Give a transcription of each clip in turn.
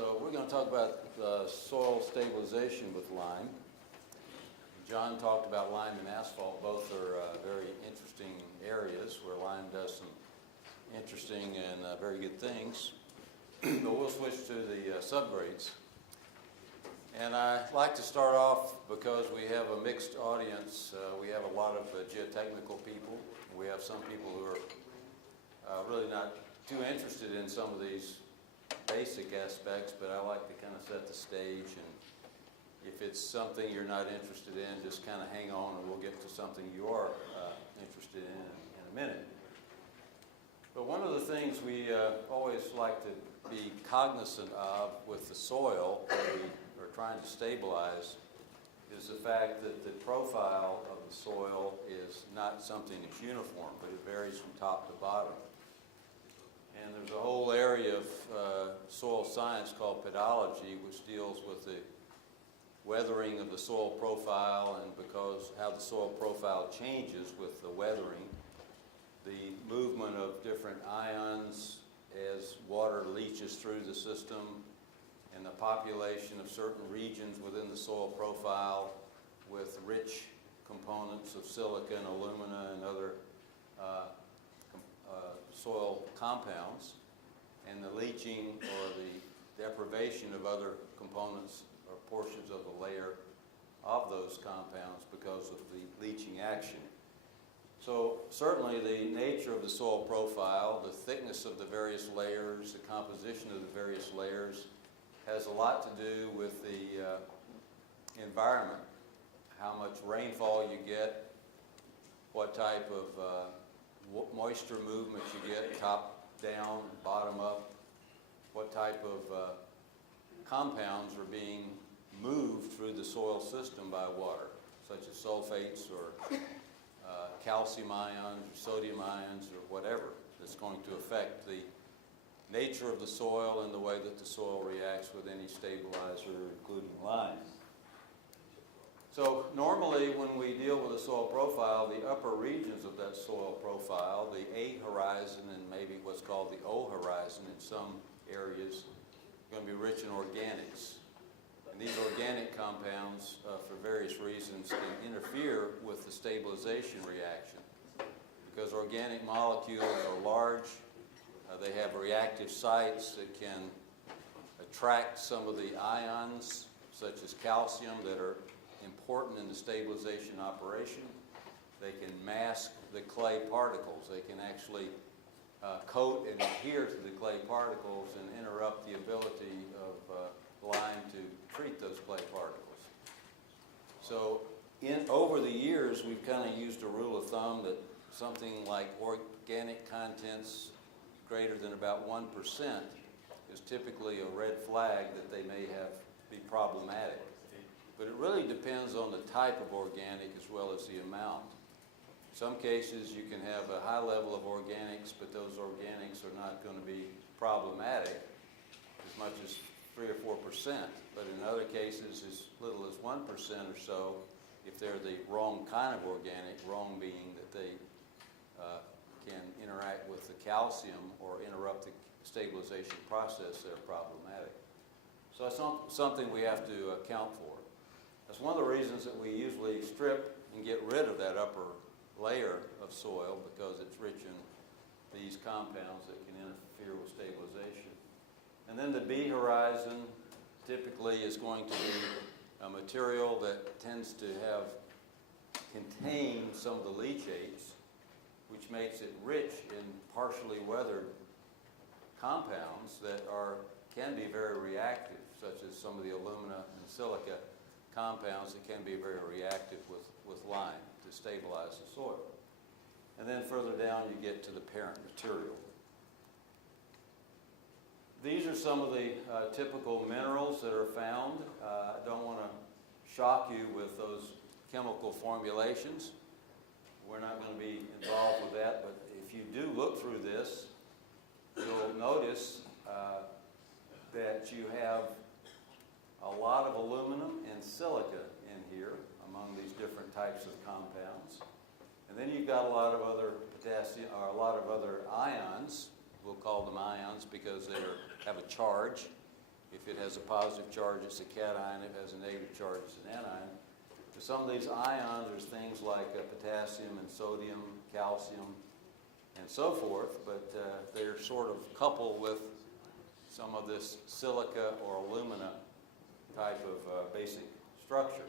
So we're going to talk about soil stabilization with lime. John talked about lime and asphalt. Both are very interesting areas where lime does some interesting and very good things. But we'll switch to the subgrades. And I'd like to start off because we have a mixed audience. We have a lot of geotechnical people. We have some people who are really not too interested in some of these basic aspects, but I like to kind of set the stage, and if it's something you're not interested in, just kind of hang on and we'll get to something you are interested in a minute. But one of the things we always like to be cognizant of with the soil that we are trying to stabilize is the fact that the profile of the soil is not something that's uniform, but it varies from top to bottom. And there's a whole area of soil science called pedology, which deals with the weathering of the soil profile, and because how the soil profile changes with the weathering, the movement of different ions as water leaches through the system, and the population of certain regions within the soil profile with rich components of silica and alumina and other soil compounds, and the leaching or the deprivation of other components or portions of the layer of those compounds because of the leaching action. So certainly the nature of the soil profile, the thickness of the various layers, the composition of the various layers has a lot to do with the environment, how much rainfall you get, what type of moisture movement you get, top down, bottom up, what type of compounds are being moved through the soil system by water, such as sulfates or calcium ions or sodium ions or whatever that's going to affect the nature of the soil and the way that the soil reacts with any stabilizer, including lime. So normally when we deal with a soil profile, the upper regions of that soil profile, the A horizon and maybe what's called the O horizon in some areas, are going to be rich in organics. And these organic compounds, for various reasons, can interfere with the stabilization reaction. Because organic molecules are large, they have reactive sites that can attract some of the ions, such as calcium, that are important in the stabilization operation. They can mask the clay particles. They can actually coat and adhere to the clay particles and interrupt the ability of lime to treat those clay particles. So over the years, we've kind of used a rule of thumb that something like organic contents greater than about 1% is typically a red flag that they may be problematic. But it really depends on the type of organic as well as the amount. In some cases, you can have a high level of organics, but those organics are not going to be problematic as much as 3 or 4%. But in other cases, as little as 1% or so, if they're the wrong kind of organic, wrong being that they can interact with the calcium or interrupt the stabilization process, they're problematic. So that's something we have to account for. That's one of the reasons that we usually strip and get rid of that upper layer of soil, because it's rich in these compounds that can interfere with stabilization. And then the B horizon typically is going to be a material that tends to contain some of the leachates, which makes it rich in partially weathered compounds that can be very reactive, such as some of the alumina and silica compounds that can be very reactive with lime to stabilize the soil. And then further down you get to the parent material. These are some of the typical minerals that are found. I don't want to shock you with those chemical formulations. We're not going to be involved with that, but if you do look through this, you'll notice that you have a lot of aluminum and silica in here among these different types of compounds. And then you've got a lot of other potassium, or a lot of other ions. We'll call them ions because they have a charge. If it has a positive charge, it's a cation. If it has a negative charge, it's an anion. For some of these ions, there's things like potassium and sodium, calcium, and so forth, but they're sort of coupled with some of this silica or alumina type of basic structure.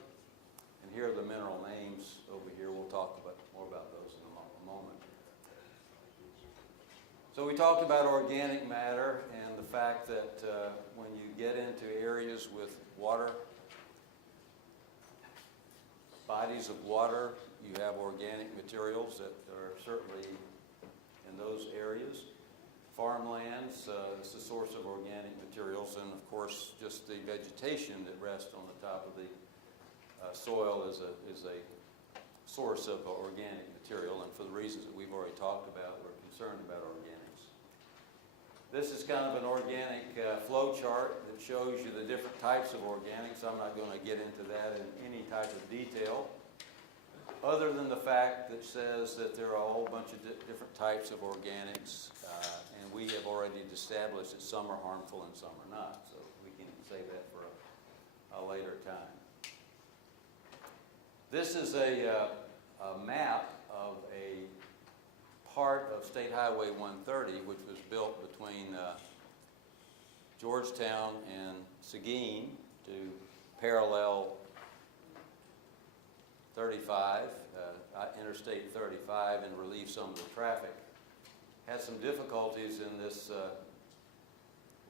And here are the mineral names over here. We'll talk more about those in a moment. So we talked about organic matter and the fact that when you get into areas with water, bodies of water, you have organic materials that are certainly in those areas. Farmlands is the source of organic materials, and of course just the vegetation that rests on the top of the soil is a source of organic material, and for the reasons that we've already talked about, we're concerned about organics. This is kind of an organic flow chart that shows you the different types of organics. I'm not going to get into that in any type of detail, other than the fact that says that there are a whole bunch of different types of organics, and we have already established that some are harmful and some are not, so we can say that for a later time. This is a map of a part of State Highway 130, which was built between Georgetown and Seguin to parallel 35, Interstate 35, and relieve some of the traffic. Had some difficulties in this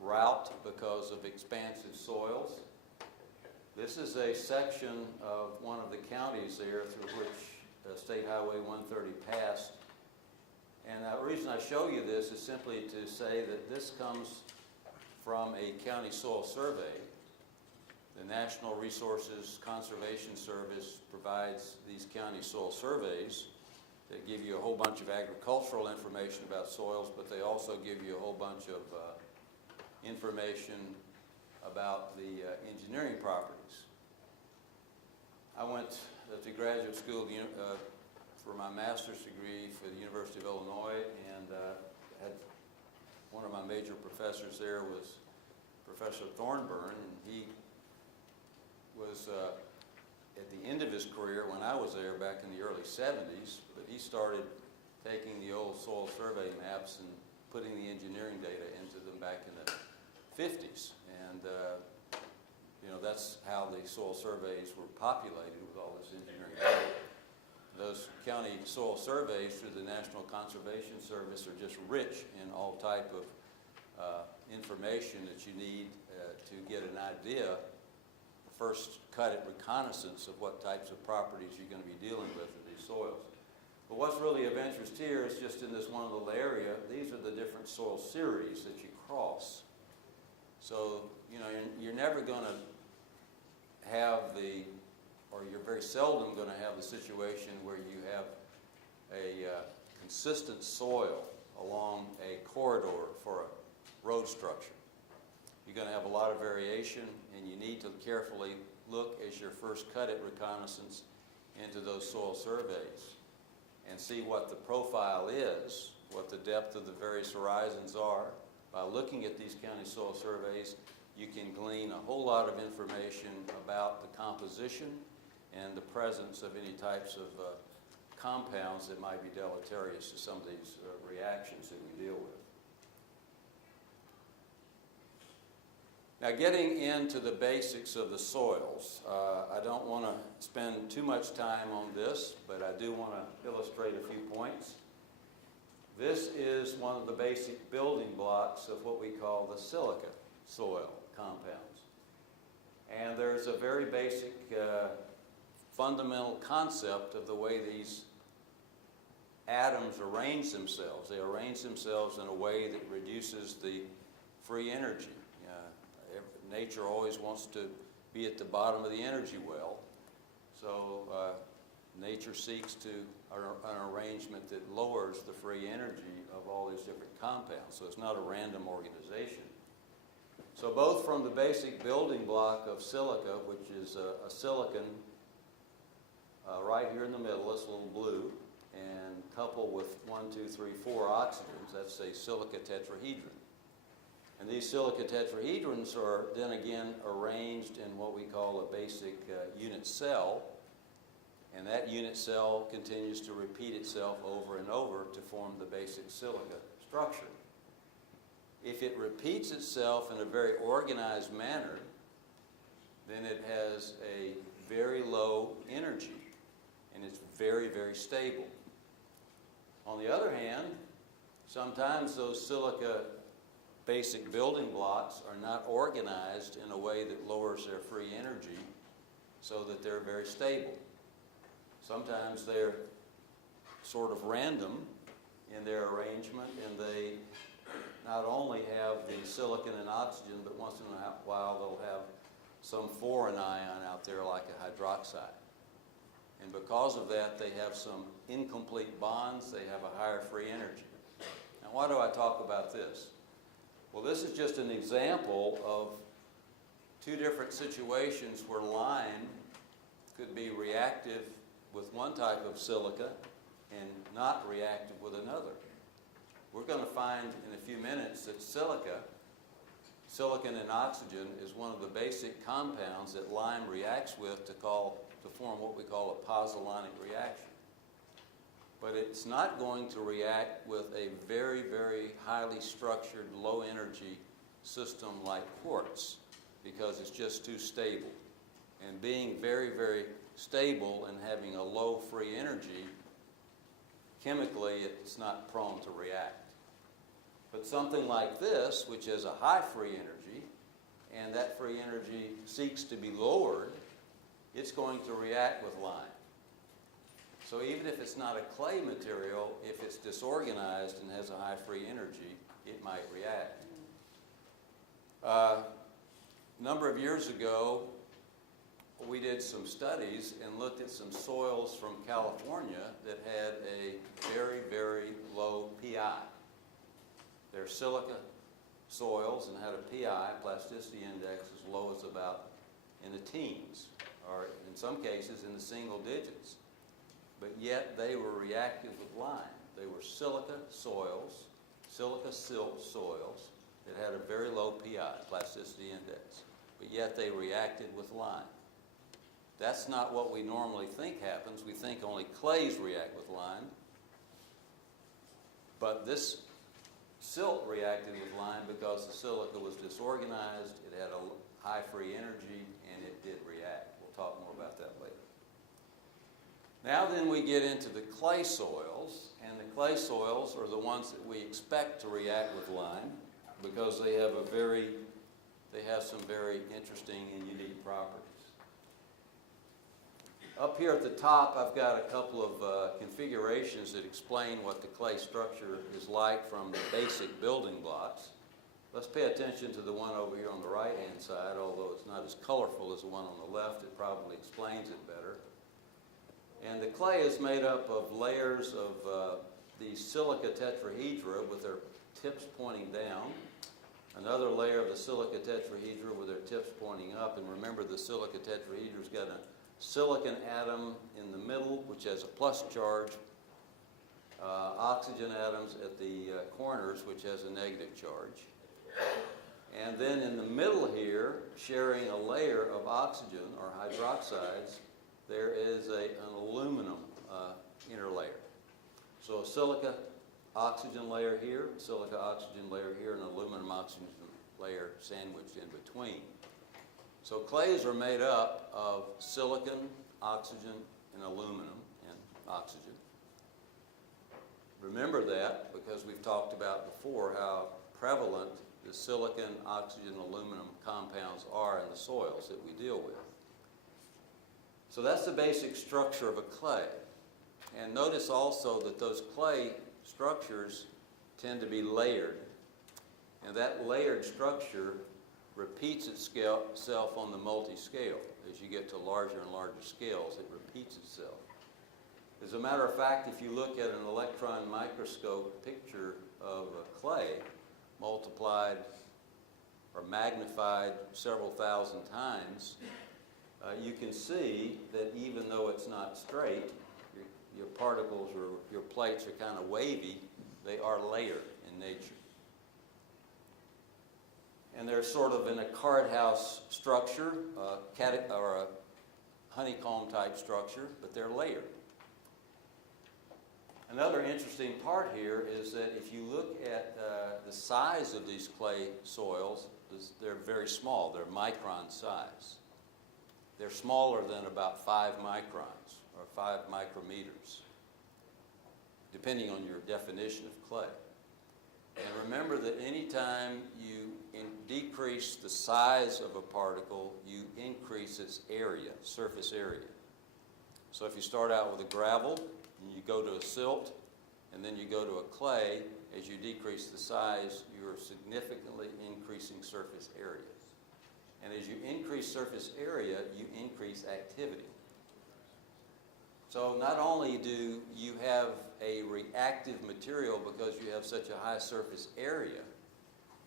route because of expansive soils. This is a section of one of the counties there through which State Highway 130 passed. And the reason I show you this is simply to say that this comes from a county soil survey. The National Resources Conservation Service provides these county soil surveys that give you a whole bunch of agricultural information about soils, but they also give you a whole bunch of information about the engineering properties. I went to graduate school for my master's degree for the University of Illinois, and had one of my major professors there was Professor Thornburn, and he was at the end of his career when I was there back in the early 70s, but he started taking the old soil survey maps and putting the engineering data into them back in the 50s. And that's how the soil surveys were populated with all this engineering data. Those county soil surveys through the National Conservation Service are just rich in all type of information that you need to get an idea, first cut at reconnaissance of what types of properties you're going to be dealing with in these soils. But what's really of interest here is just in this one little area, these are the different soil series that you cross. So, you're never going to have you're very seldom going to have the situation where you have a consistent soil along a corridor for a road structure. You're going to have a lot of variation, and you need to carefully look as your first cut at reconnaissance into those soil surveys and see what the profile is, what the depth of the various horizons are. By looking at these county soil surveys, you can glean a whole lot of information about the composition and the presence of any types of compounds that might be deleterious to some of these reactions that we deal with. Now, getting into the basics of the soils, I don't want to spend too much time on this, but I do want to illustrate a few points. This is one of the basic building blocks of what we call the silica soil compounds. And there's a very basic fundamental concept of the way these atoms arrange themselves. They arrange themselves in a way that reduces the free energy. Nature always wants to be at the bottom of the energy well, so nature seeks to an arrangement that lowers the free energy of all these different compounds, so it's not a random organization. So both from the basic building block of silica, which is a silicon right here in the middle, this little blue, and coupled with 1, 2, 3, 4 oxygens, that's a silica tetrahedron. And these silica tetrahedrons are then again arranged in what we call a basic unit cell. And that unit cell continues to repeat itself over and over to form the basic silica structure. If it repeats itself in a very organized manner, then it has a very low energy, and it's very, very stable. On the other hand, sometimes those silica basic building blocks are not organized in a way that lowers their free energy so that they're very stable. Sometimes they're sort of random in their arrangement, and they not only have the silicon and oxygen, but once in a while they'll have some foreign ion out there like a hydroxide. And because of that, they have some incomplete bonds, they have a higher free energy. Now, why do I talk about this? Well, this is just an example of two different situations where lime could be reactive with one type of silica and not reactive with another. We're going to find in a few minutes that silicon and oxygen, is one of the basic compounds that lime reacts with to form what we call a Pozzolanic reaction. But it's not going to react with a very, very highly structured, low energy system like quartz, because it's just too stable. And being very, very stable and having a low free energy, chemically it's not prone to react. But something like this, which has a high free energy, and that free energy seeks to be lowered, it's going to react with lime. So even if it's not a clay material, if it's disorganized and has a high free energy, it might react. A number of years ago, we did some studies and looked at some soils from California that had a very, very low PI. They're silica soils and had a PI, plasticity index, as low as about in the teens, or in some cases in the single digits. But yet they were reactive with lime. They were silica soils, silica silt soils that had a very low PI, plasticity index, but yet they reacted with lime. That's not what we normally think happens. We think only clays react with lime. But this silt reacted with lime because the silica was disorganized, it had a high free energy, and it did react. We'll talk more about that later. Now then we get into the clay soils, and the clay soils are the ones that we expect to react with lime because they have some very interesting and unique properties. Up here at the top, I've got a couple of configurations that explain what the clay structure is like from the basic building blocks. Let's pay attention to the one over here on the right-hand side, although it's not as colorful as the one on the left. It probably explains it better. And the clay is made up of layers of the silica tetrahedra with their tips pointing down, another layer of the silica tetrahedra with their tips pointing up. And remember, the silica tetrahedra's got a silicon atom in the middle, which has a plus charge, oxygen atoms at the corners, which has a negative charge. And then in the middle here, sharing a layer of oxygen or hydroxides, there is an aluminum inner layer. So a silica oxygen layer here, silica oxygen layer here, and aluminum oxygen layer sandwiched in between. So clays are made up of silicon, oxygen, and aluminum, and oxygen. Remember that because we've talked about before how prevalent the silicon, oxygen, aluminum compounds are in the soils that we deal with. So that's the basic structure of a clay. And notice also that those clay structures tend to be layered. And that layered structure repeats itself on the multi-scale. As you get to larger and larger scales, it repeats itself. As a matter of fact, if you look at an electron microscope picture of a clay multiplied or magnified several thousand times, you can see that even though it's not straight, your particles or your plates are kind of wavy, they are layered in nature. and they're sort of in a card house structure, or a honeycomb type structure, but they're layered. Another interesting part here is that if you look at the size of these clay soils, they're very small. They're micron size. They're smaller than about 5 microns or 5 micrometers, depending on your definition of clay. And remember that anytime you decrease the size of a particle, you increase its area, surface area. So if you start out with a gravel, and you go to a silt, and then you go to a clay, as you decrease the size, you're significantly increasing surface area. And as you increase surface area, you increase activity. So not only do you have a reactive material because you have such a high surface area,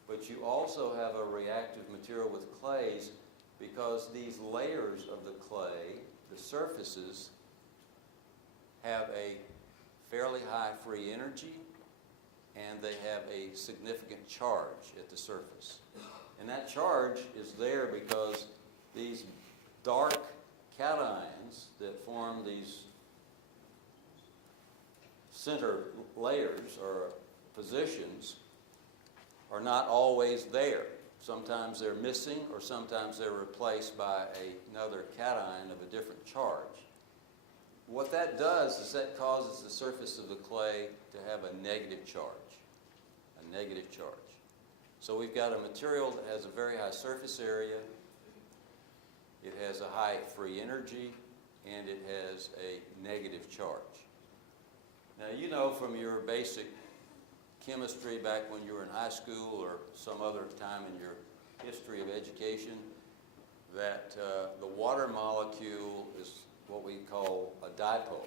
but you also have a reactive material with clays because these layers of the clay, the surfaces, have a fairly high free energy and they have a significant charge at the surface. And that charge is there because these dark cations that form these center layers or positions are not always there. Sometimes they're missing or sometimes they're replaced by another cation of a different charge. What that does is that causes the surface of the clay to have a negative charge. A negative charge. So we've got a material that has a very high surface area, it has a high free energy, and it has a negative charge. Now you know from your basic chemistry back when you were in high school or some other time in your history of education that the water molecule is what we call a dipole.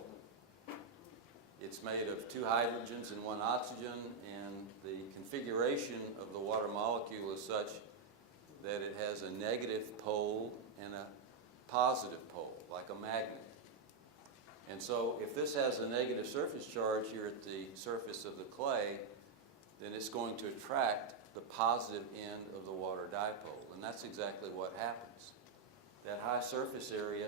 It's made of 2 hydrogens and 1 oxygen, and the configuration of the water molecule is such that it has a negative pole and a positive pole, like a magnet. And so if this has a negative surface charge here at the surface of the clay, then it's going to attract the positive end of the water dipole. And that's exactly what happens. That high surface area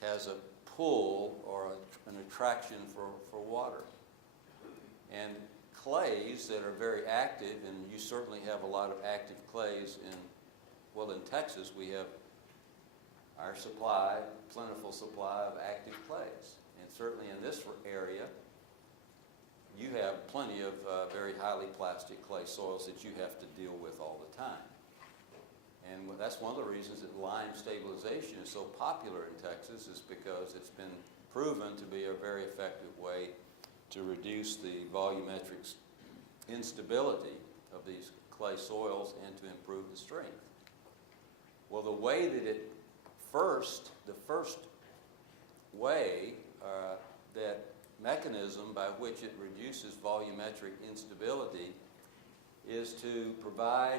has a pull or an attraction for water. And clays that are very active, and you certainly have a lot of active clays in Texas we have our plentiful supply of active clays. And certainly in this area, you have plenty of very highly plastic clay soils that you have to deal with all the time. And that's one of the reasons that lime stabilization is so popular in Texas, is because it's been proven to be a very effective way to reduce the volumetric instability of these clay soils and to improve the strength. Well, the way that the first way, that mechanism by which it reduces volumetric instability is to provide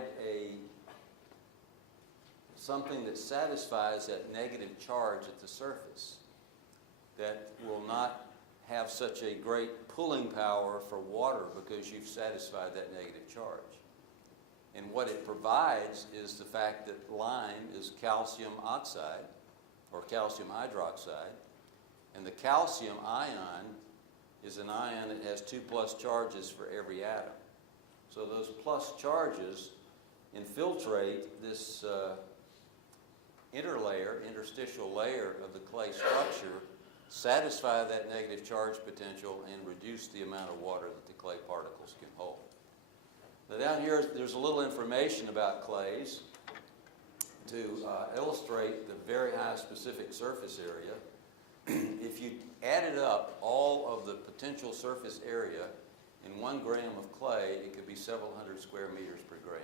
something that satisfies that negative charge at the surface, that will not have such a great pulling power for water because you've satisfied that negative charge. And what it provides is the fact that lime is calcium oxide or calcium hydroxide, and the calcium ion is an ion that has 2 plus charges for every atom. So those plus charges infiltrate this interstitial layer of the clay structure, satisfy that negative charge potential, and reduce the amount of water that the clay particles can hold. Now down here, there's a little information about clays to illustrate the very high specific surface area. If you added up all of the potential surface area in 1 gram of clay, it could be several hundred square meters per gram.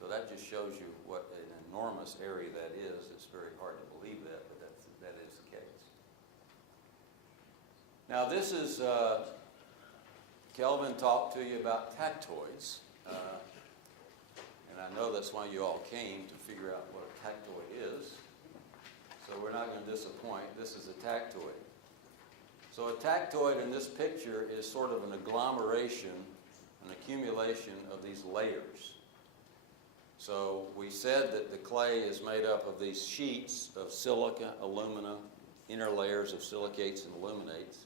So that just shows you what an enormous area that is. It's very hard to believe that, but that is the case. Now this is, Kelvin talked to you about tactoids. And I know that's why you all came, to figure out what a tactoid is. So we're not going to disappoint. This is a tactoid. So a tactoid in this picture is sort of an agglomeration, an accumulation of these layers. So we said that the clay is made up of these sheets of silica, alumina, inner layers of silicates and aluminates.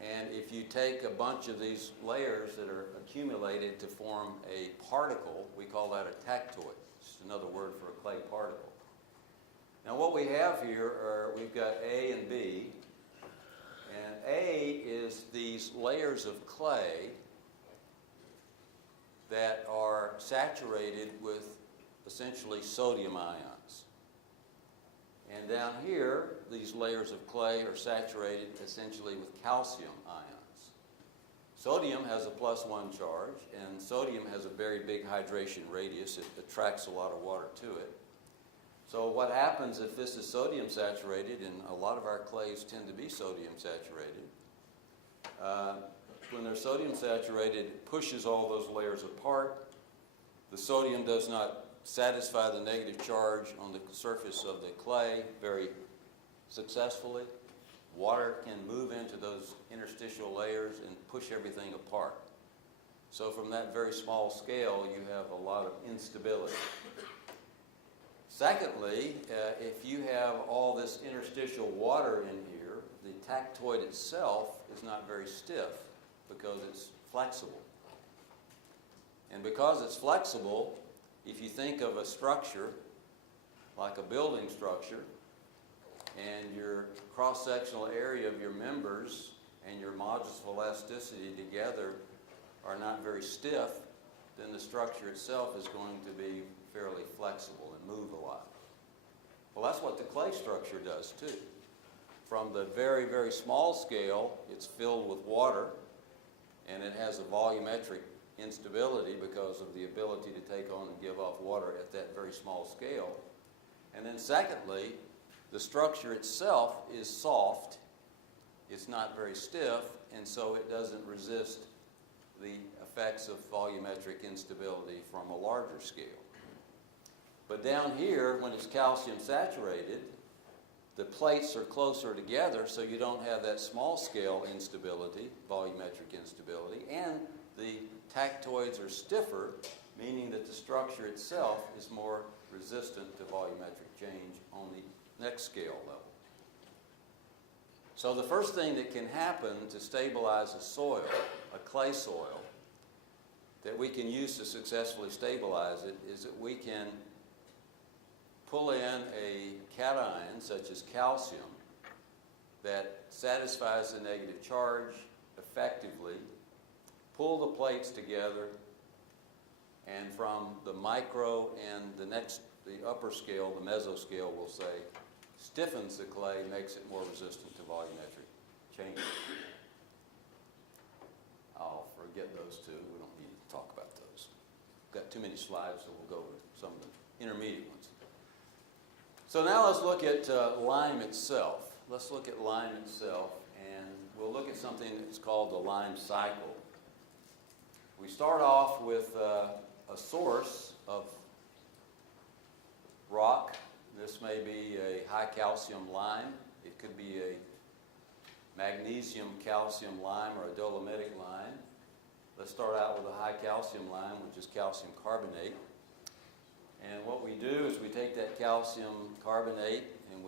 And if you take a bunch of these layers that are accumulated to form a particle, we call that a tectoid. It's another word for a clay particle. Now what we have here are, we've got A and B. And A is these layers of clay that are saturated with essentially sodium ions. And down here, these layers of clay are saturated essentially with calcium ions. Sodium has a +1 charge, and sodium has a very big hydration radius. It attracts a lot of water to it. So what happens if this is sodium saturated, and a lot of our clays tend to be sodium saturated, when they're sodium saturated, it pushes all those layers apart. The sodium does not satisfy the negative charge on the surface of the clay very successfully. Water can move into those interstitial layers and push everything apart. So from that very small scale, you have a lot of instability. Secondly, if you have all this interstitial water in here, the tectoid itself is not very stiff because it's flexible. And because it's flexible, if you think of a structure, like a building structure, and your cross-sectional area of your members and your modulus of elasticity together are not very stiff, then the structure itself is going to be fairly flexible and move a lot. Well, that's what the clay structure does too. From the very, very small scale, it's filled with water, and it has a volumetric instability because of the ability to take on and give off water at that very small scale. And then secondly, the structure itself is soft, it's not very stiff, and so it doesn't resist the effects of volumetric instability from a larger scale. But down here, when it's calcium saturated, the plates are closer together, so you don't have that small scale instability, volumetric instability, and the tectoids are stiffer, meaning that the structure itself is more resistant to volumetric change on the next scale level. So the first thing that can happen to stabilize a soil, a clay soil, that we can use to successfully stabilize it is that we can pull in a cation, such as calcium, that satisfies the negative charge effectively, pull the plates together, and from the micro and the upper scale, the mesoscale, we'll say, stiffens the clay, makes it more resistant to volumetric changes. I'll forget those two. We don't need to talk about those. We've got too many slides, so we'll go over some of the intermediate ones. So now let's look at lime itself. Let's look at lime itself, and we'll look at something that's called the lime cycle. We start off with a source of rock. This may be a high calcium lime. It could be a magnesium calcium lime or a dolomitic lime. Let's start out with a high calcium lime, which is calcium carbonate. And what we do is we take that calcium carbonate and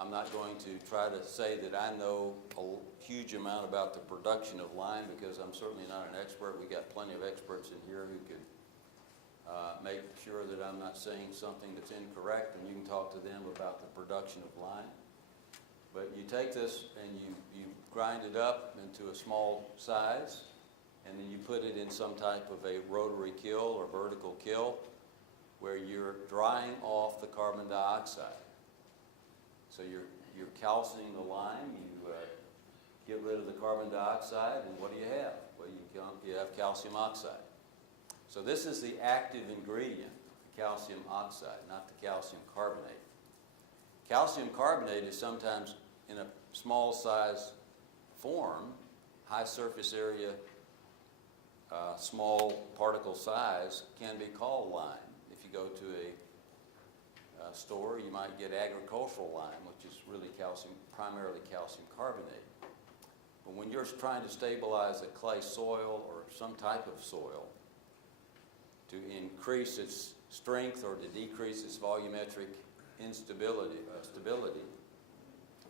I'm not going to try to say that I know a huge amount about the production of lime because I'm certainly not an expert. We got plenty of experts in here who could make sure that I'm not saying something that's incorrect, and you can talk to them about the production of lime. But you take this and you grind it up into a small size, and then you put it in some type of a rotary kiln or vertical kiln where you're drying off the carbon dioxide. So you're calcining the lime, you get rid of the carbon dioxide, and what do you have? Well, you have calcium oxide. So this is the active ingredient, calcium oxide, not the calcium carbonate. Calcium carbonate is sometimes in a small size form, high surface area, small particle size, can be called lime. If you go to a store, you might get agricultural lime, which is really primarily calcium carbonate. But when you're trying to stabilize a clay soil or some type of soil, to increase its strength or to decrease its volumetric stability,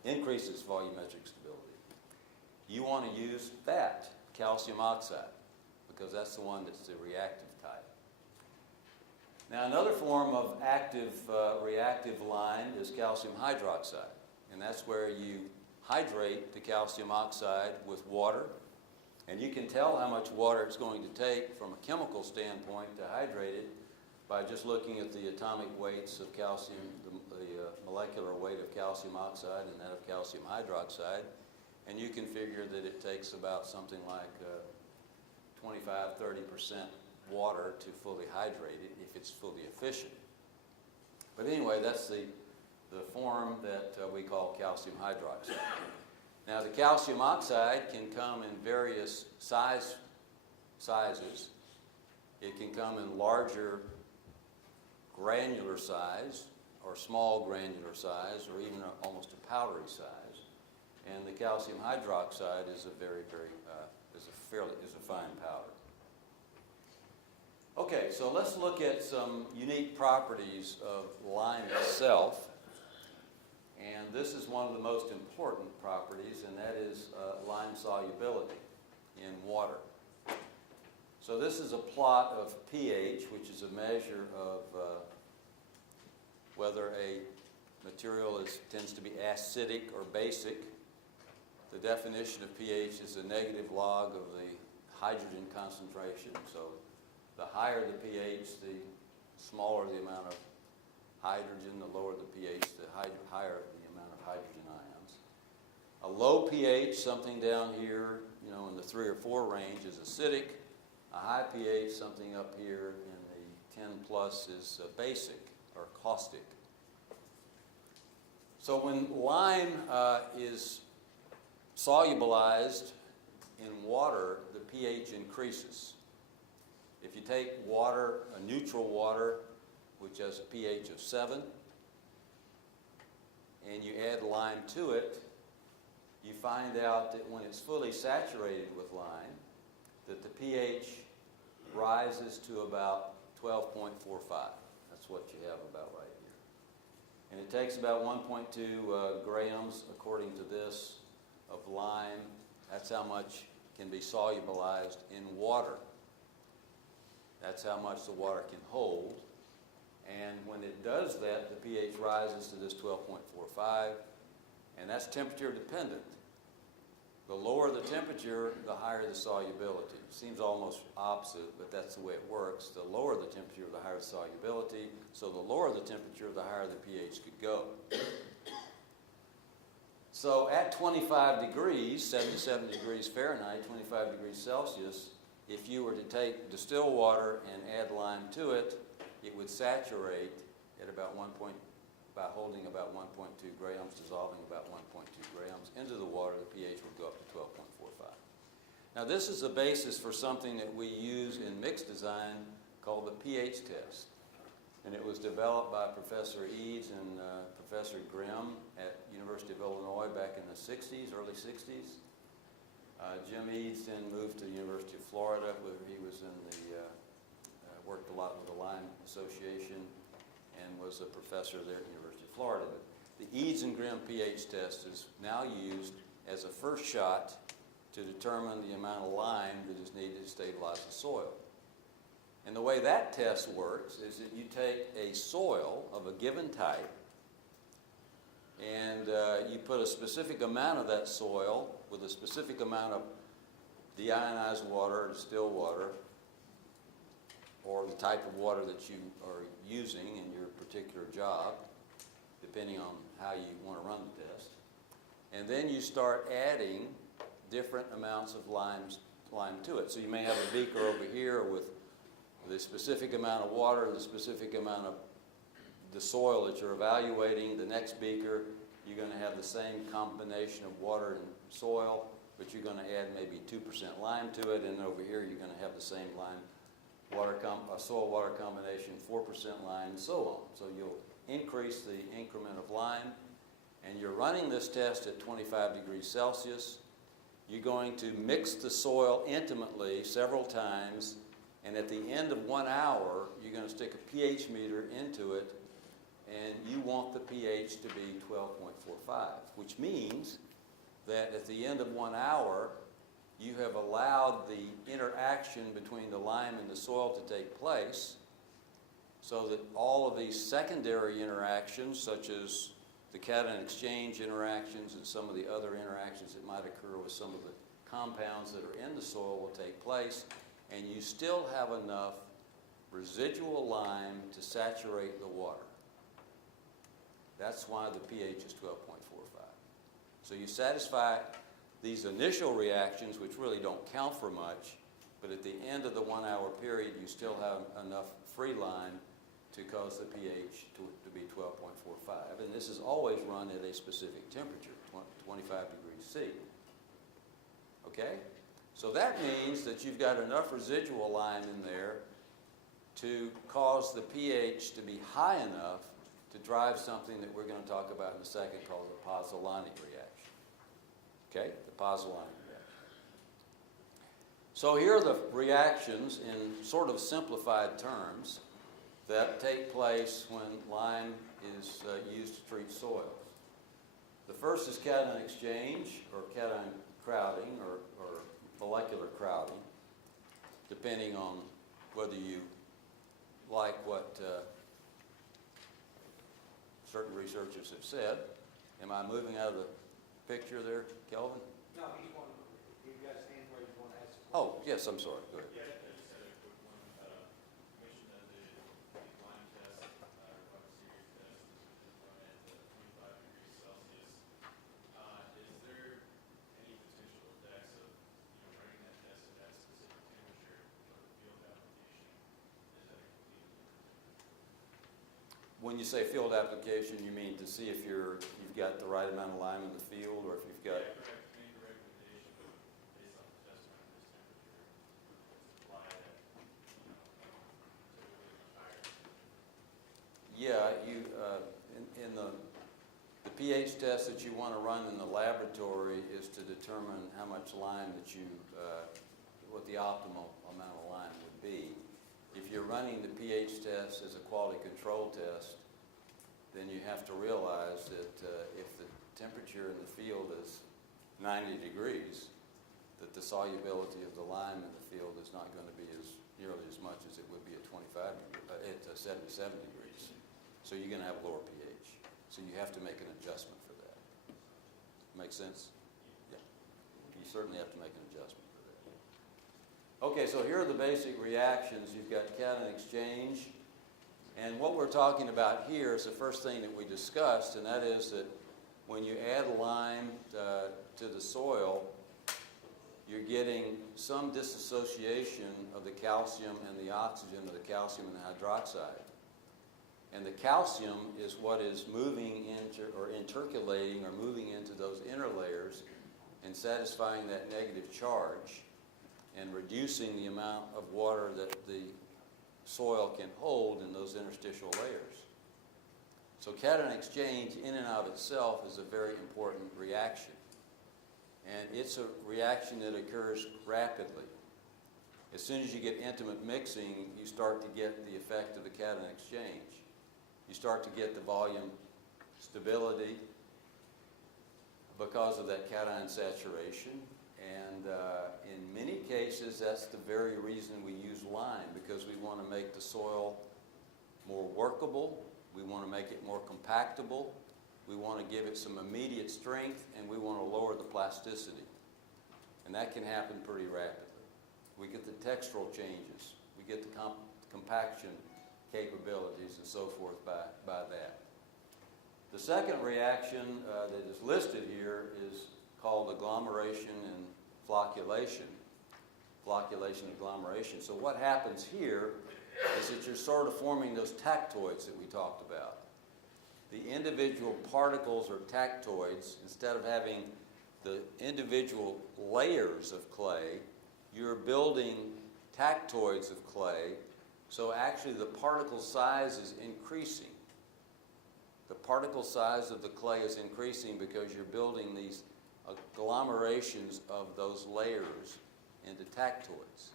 increase its volumetric stability. You want to use that, calcium oxide, because that's the one that's the reactive type. Now, another form of active reactive lime is calcium hydroxide, and that's where you hydrate the calcium oxide with water, and you can tell how much water it's going to take from a chemical standpoint to hydrate it by just looking at the atomic weights of calcium, the molecular weight of calcium oxide and that of calcium hydroxide, and you can figure that it takes about something like 25–30% water to fully hydrate it if it's fully efficient. But anyway, that's the form that we call calcium hydroxide. Now, the calcium oxide can come in various sizes. It can come in larger granular size or small granular size or even almost a powdery size. And the calcium hydroxide is a very, very, is a fine powder. Okay, so let's look at some unique properties of lime itself. And this is one of the most important properties, and that is lime solubility in water. So this is a plot of pH, which is a measure of whether a material tends to be acidic or basic. The definition of pH is a negative log of the hydrogen concentration. So the higher the pH, the smaller the amount of hydrogen. The lower the pH, the higher the amount of hydrogen ions. A low pH, something down here, in the 3 or 4 range, is acidic. A high pH, something up here in the 10 plus, is basic or caustic. So when lime is solubilized in water, the pH increases. If you take water, a neutral water, which has a pH of 7, and you add lime to it, you find out that when it's fully saturated with lime, that the pH rises to about 12.45. That's what you have about right here. And it takes about 1.2 grams, according to this, of lime. That's how much can be solubilized in water. That's how much the water can hold. And when it does that, the pH rises to this 12.45, and that's temperature dependent. The lower the temperature, the higher the solubility. It seems almost opposite, but that's the way it works. The lower the temperature, the higher the solubility. So the lower the temperature, the higher the pH could go. So at 25 degrees, 77 degrees Fahrenheit, 25 degrees Celsius, if you were to take distilled water and add lime to it, it would saturate at about by holding about 1.2 grams, dissolving about 1.2 grams into the water. The pH would go up to 12.45. Now, this is the basis for something that we use in mixed design called the pH test. And it was developed by Professor Eads and Professor Grimm at University of Illinois back in the 60s, early 60s. Jim Eads then moved to the University of Florida, where he was in the worked a lot with the Lime Association and was a professor there at the University of Florida. But the Eads and Grimm pH test is now used as a first shot to determine the amount of lime that is needed to stabilize the soil. And the way that test works is that you take a soil of a given type and you put a specific amount of that soil with a specific amount of deionized water or distilled water, or the type of water that you are using in your particular job, depending on how you want to run the test. And then you start adding different amounts of lime to it. So you may have a beaker over here with the specific amount of water and the specific amount of the soil that you're evaluating. The next beaker, you're going to have the same combination of water and soil, but you're going to add maybe 2% lime to it, and over here you're going to have the same soil-water combination, 4% lime, and so on. So you'll increase the increment of lime, and you're running this test at 25 degrees Celsius. You're going to mix the soil intimately several times And at the end of 1 hour, you're going to stick a pH meter into it, and you want the pH to be 12.45, which means that at the end of 1 hour, you have allowed the interaction between the lime and the soil to take place, so that all of these secondary interactions, such as the cation exchange interactions and some of the other interactions that might occur with some of the compounds that are in the soil, will take place, and you still have enough residual lime to saturate the water. That's why the pH is 12.45. So you satisfy these initial reactions, which really don't count for much, but at the end of the 1 hour period, you still have enough free lime to cause the pH to be 12.45. And this is always run at a specific temperature, 25 degrees C. Okay? So that means that you've got enough residual lime in there to cause the pH to be high enough to drive something that we're going to talk about in a second called the Pozzolanic reaction. Okay? The Pozzolanic reaction. So here are the reactions in sort of simplified terms that take place when lime is used to treat soils. The first is cation exchange, or cation crowding, or molecular crowding, depending on whether you like what certain researchers have said. Am I moving out of the picture there, Kelvin? No, he's one. You've got his hand raised. You want to ask a question? Oh, yes, I'm sorry. Go ahead. Yeah, I just had a quick one. You mentioned that the lime test, or series test, is run at 25 degrees Celsius. Is there any potential effects of running that test at that specific temperature for the field application? Is that a complete? When you say field application, you mean to see if you've got the right amount of lime in the field, or if you've got... Yeah, correct. Make a recommendation based on the test run at this temperature to apply that, typically much higher. Yeah, in the pH test that you want to run in the laboratory is to determine how much lime that what the optimal amount of lime would be. If you're running the pH test as a quality control test, then you have to realize that if the temperature in the field is 90 degrees, that the solubility of the lime in the field is not going to be nearly as much as it would be at 77 degrees. So you're going to have lower pH. So you have to make an adjustment for that. Make sense? Yeah. You certainly have to make an adjustment for that. Okay, so here are the basic reactions. You've got cation exchange. And what we're talking about here is the first thing that we discussed, and that is that when you add lime to the soil, you're getting some dissociation of the calcium and the oxygen, of the calcium and the hydroxide. And the calcium is what is moving into, or intercalating, or moving into those inner layers and satisfying that negative charge and reducing the amount of water that the soil can hold in those interstitial layers. So cation exchange in and of itself is a very important reaction. And it's a reaction that occurs rapidly. As soon as you get intimate mixing, you start to get the effect of the cation exchange. You start to get the volume stability because of that cation saturation. And in many cases, that's the very reason we use lime, because we want to make the soil more workable, we want to make it more compactable, we want to give it some immediate strength, and we want to lower the plasticity. And that can happen pretty rapidly. We get the textural changes, we get the compaction capabilities and so forth by that. The second reaction that is listed here is called agglomeration and flocculation. Flocculation and agglomeration. So what happens here is that you're sort of forming those tactoids that we talked about. The individual particles or tactoids, instead of having the individual layers of clay, you're building tactoids of clay, so actually the particle size is increasing. The particle size of the clay is increasing because you're building these agglomerations of those layers into tactoids.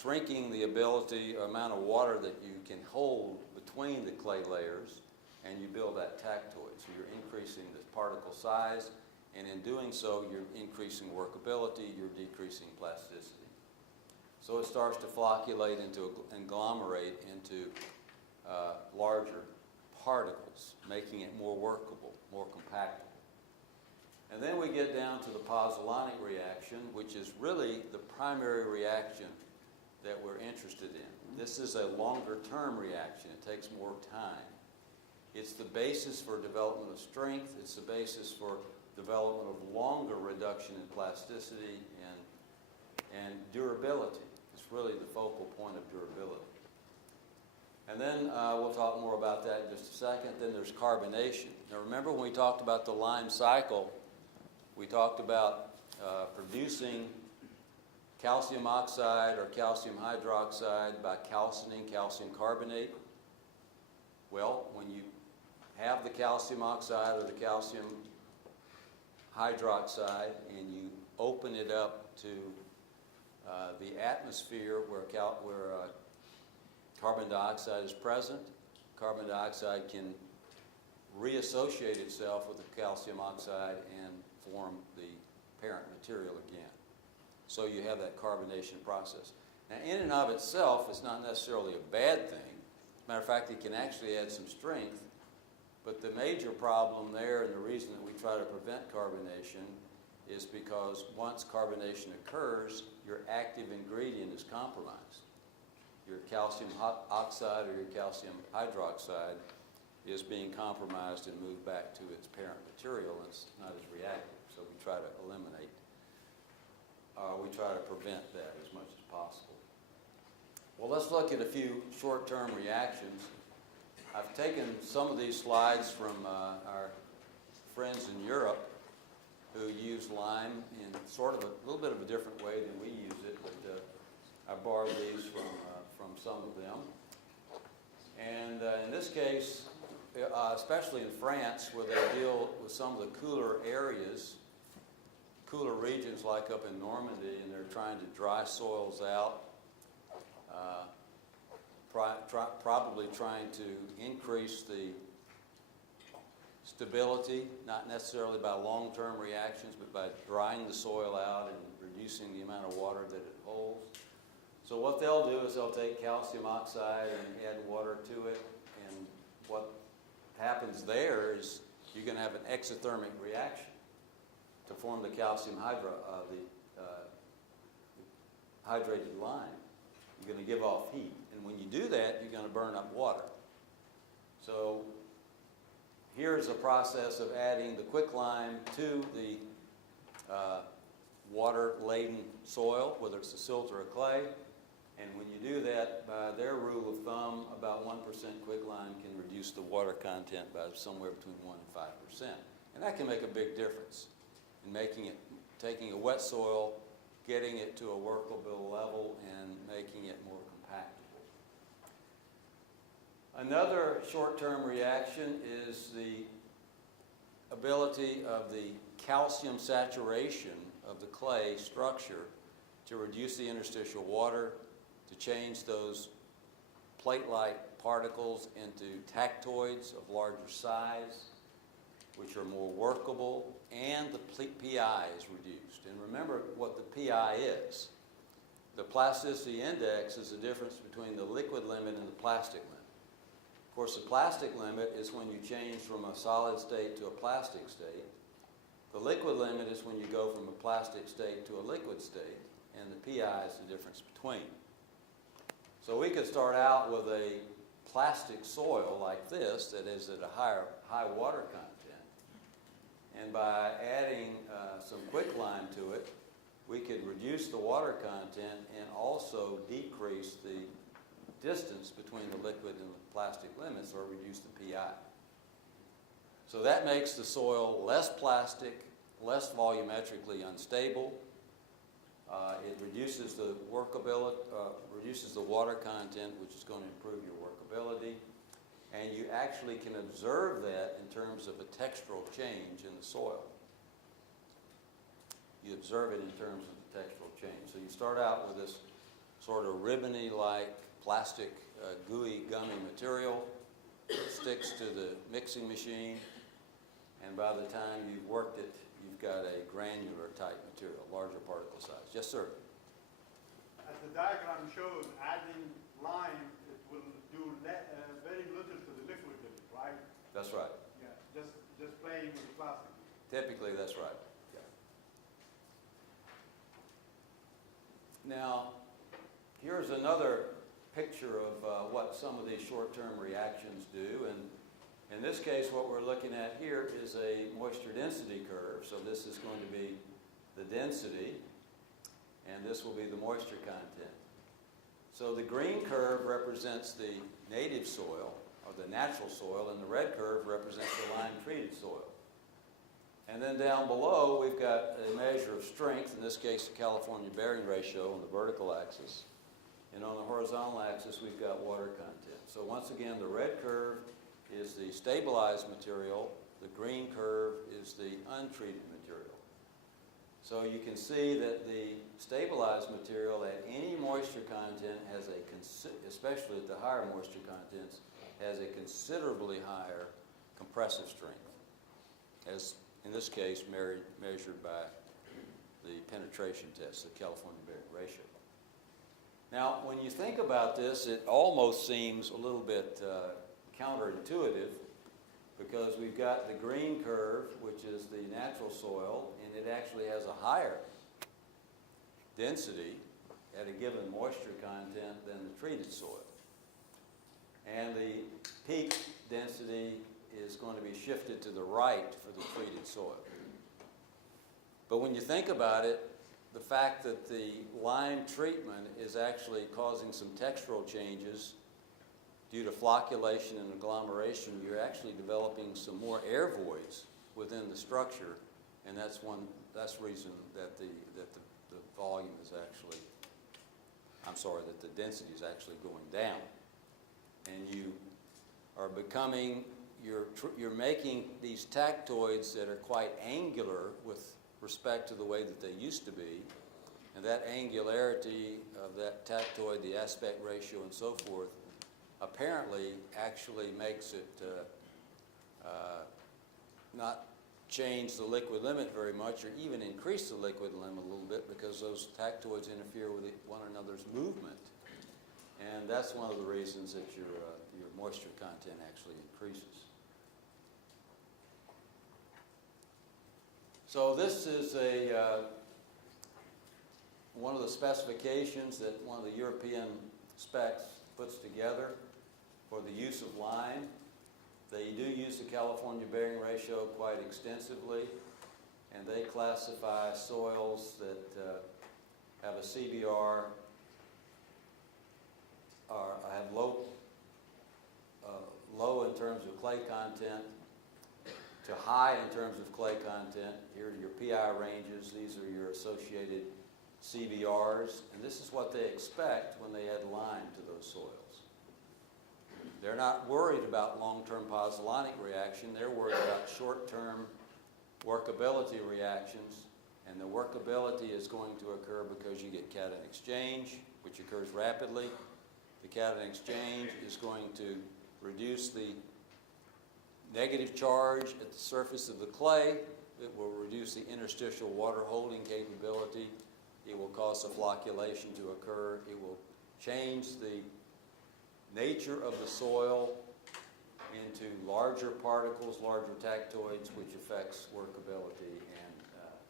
shrinking the amount of water that you can hold between the clay layers, and you build that tactoid. So you're increasing the particle size, and in doing so, you're increasing workability, you're decreasing plasticity. So it starts to flocculate into, agglomerate into larger particles, making it more workable, more compactable. And then we get down to the pozzolanic reaction, which is really the primary reaction that we're interested in. This is a longer-term reaction. It takes more time. It's the basis for development of strength. It's the basis for development of longer reduction in plasticity and durability. It's really the focal point of durability. And then we'll talk more about that in just a second. Then there's carbonation. Now remember when we talked about the lime cycle, we talked about producing calcium oxide or calcium hydroxide by calcining calcium carbonate. Well, when you have the calcium oxide or the calcium hydroxide and you open it up to the atmosphere where carbon dioxide is present, carbon dioxide can reassociate itself with the calcium oxide and form the parent material again. So you have that carbonation process. Now, in and of itself, it's not necessarily a bad thing. As a matter of fact, it can actually add some strength. But the major problem there, and the reason that we try to prevent carbonation, is because once carbonation occurs, your active ingredient is compromised. Your calcium oxide or your calcium hydroxide is being compromised and moved back to its parent material, and it's not as reactive. So we try to eliminate, we try to prevent that as much as possible. Well, let's look at a few short-term reactions. I've taken some of these slides from our friends in Europe who use lime in sort of a little bit of a different way than we use it, but I borrowed these from some of them. And in this case, especially in France, where they deal with some of the cooler areas, cooler regions like up in Normandy, and they're trying to dry soils out, probably trying to increase the stability, not necessarily by long-term reactions, but by drying the soil out and reducing the amount of water that it holds. So what they'll do is they'll take calcium oxide and add water to it, and what happens there is you're going to have an exothermic reaction to form the calcium hydrated lime. You're going to give off heat, and when you do that, you're going to burn up water. So here's a process of adding the quicklime to the water-laden soil, whether it's a silt or a clay. And when you do that, by their rule of thumb, about 1% quicklime can reduce the water content by somewhere between 1 and 5%. And that can make a big difference in making it, taking a wet soil, getting it to a workable level, and making it more compactable. Another short-term reaction is the ability of the calcium saturation of the clay structure to reduce the interstitial water, to change those plate-like particles into tactoids of larger size, which are more workable, and the PI is reduced. And remember what the PI is. The plasticity index is the difference between the liquid limit and the plastic limit. Of course, the plastic limit is when you change from a solid state to a plastic state. The liquid limit is when you go from a plastic state to a liquid state, and the PI is the difference between. So we could start out with a plastic soil like this that is at a high water content, and by adding some quicklime to it, we could reduce the water content and also decrease the distance between the liquid and the plastic limits, or reduce the PI. So that makes the soil less plastic, less volumetrically unstable. It reduces the workability, reduces the water content, which is going to improve your workability. And you actually can observe that in terms of a textural change in the soil. You observe it in terms of the textural change. So you start out with this sort of ribbony-like plastic gooey gummy material. It sticks to the mixing machine, and by the time you've worked it, you've got a granular type material, larger particle size. Yes, sir? As the diagram shows, adding lime, it will do very little to the liquid in it, right? That's right. Yeah, just playing with the plastic. Typically, that's right. Yeah. Now, here's another picture of what some of these short-term reactions do. And in this case, what we're looking at here is a moisture density curve. So this is going to be the density, and this will be the moisture content. So the green curve represents the native soil, or the natural soil, and the red curve represents the lime-treated soil. And then down below, we've got a measure of strength, in this case, the California bearing ratio on the vertical axis. And on the horizontal axis, we've got water content. So once again, the red curve is the stabilized material. The green curve is the untreated material. So you can see that the stabilized material at any moisture content has especially at the higher moisture contents, has a considerably higher compressive strength, as in this case measured by the penetration test, the California bearing ratio. Now, when you think about this, it almost seems a little bit counterintuitive, because we've got the green curve, which is the natural soil, and it actually has a higher density at a given moisture content than the treated soil. And the peak density is going to be shifted to the right for the treated soil. But when you think about it, the fact that the lime treatment is actually causing some textural changes due to flocculation and agglomeration, you're actually developing some more air voids within the structure, and that's the reason that the volume is actually, that the density is actually going down. And you are becoming, you're making these tactoids that are quite angular with respect to the way that they used to be, and that angularity of that tactoid, the aspect ratio and so forth, apparently actually makes it not change the liquid limit very much, or even increase the liquid limit a little bit, because those tactoids interfere with one another's movement. And that's one of the reasons that your moisture content actually increases. So this is one of the specifications that one of the European specs puts together for the use of lime. They do use the California bearing ratio quite extensively, and they classify soils that have a CBR or have low in terms of clay content to high in terms of clay content. Here are your PI ranges. These are your associated CBRs, and this is what they expect when they add lime to those soils. They're not worried about long-term pozzolanic reaction. They're worried about short-term workability reactions, and the workability is going to occur because you get cation exchange, which occurs rapidly. The cation exchange is going to reduce the negative charge at the surface of the clay. It will reduce the interstitial water holding capability. It will cause the flocculation to occur. It will change the nature of the soil into larger particles, larger tactoids, which affects workability and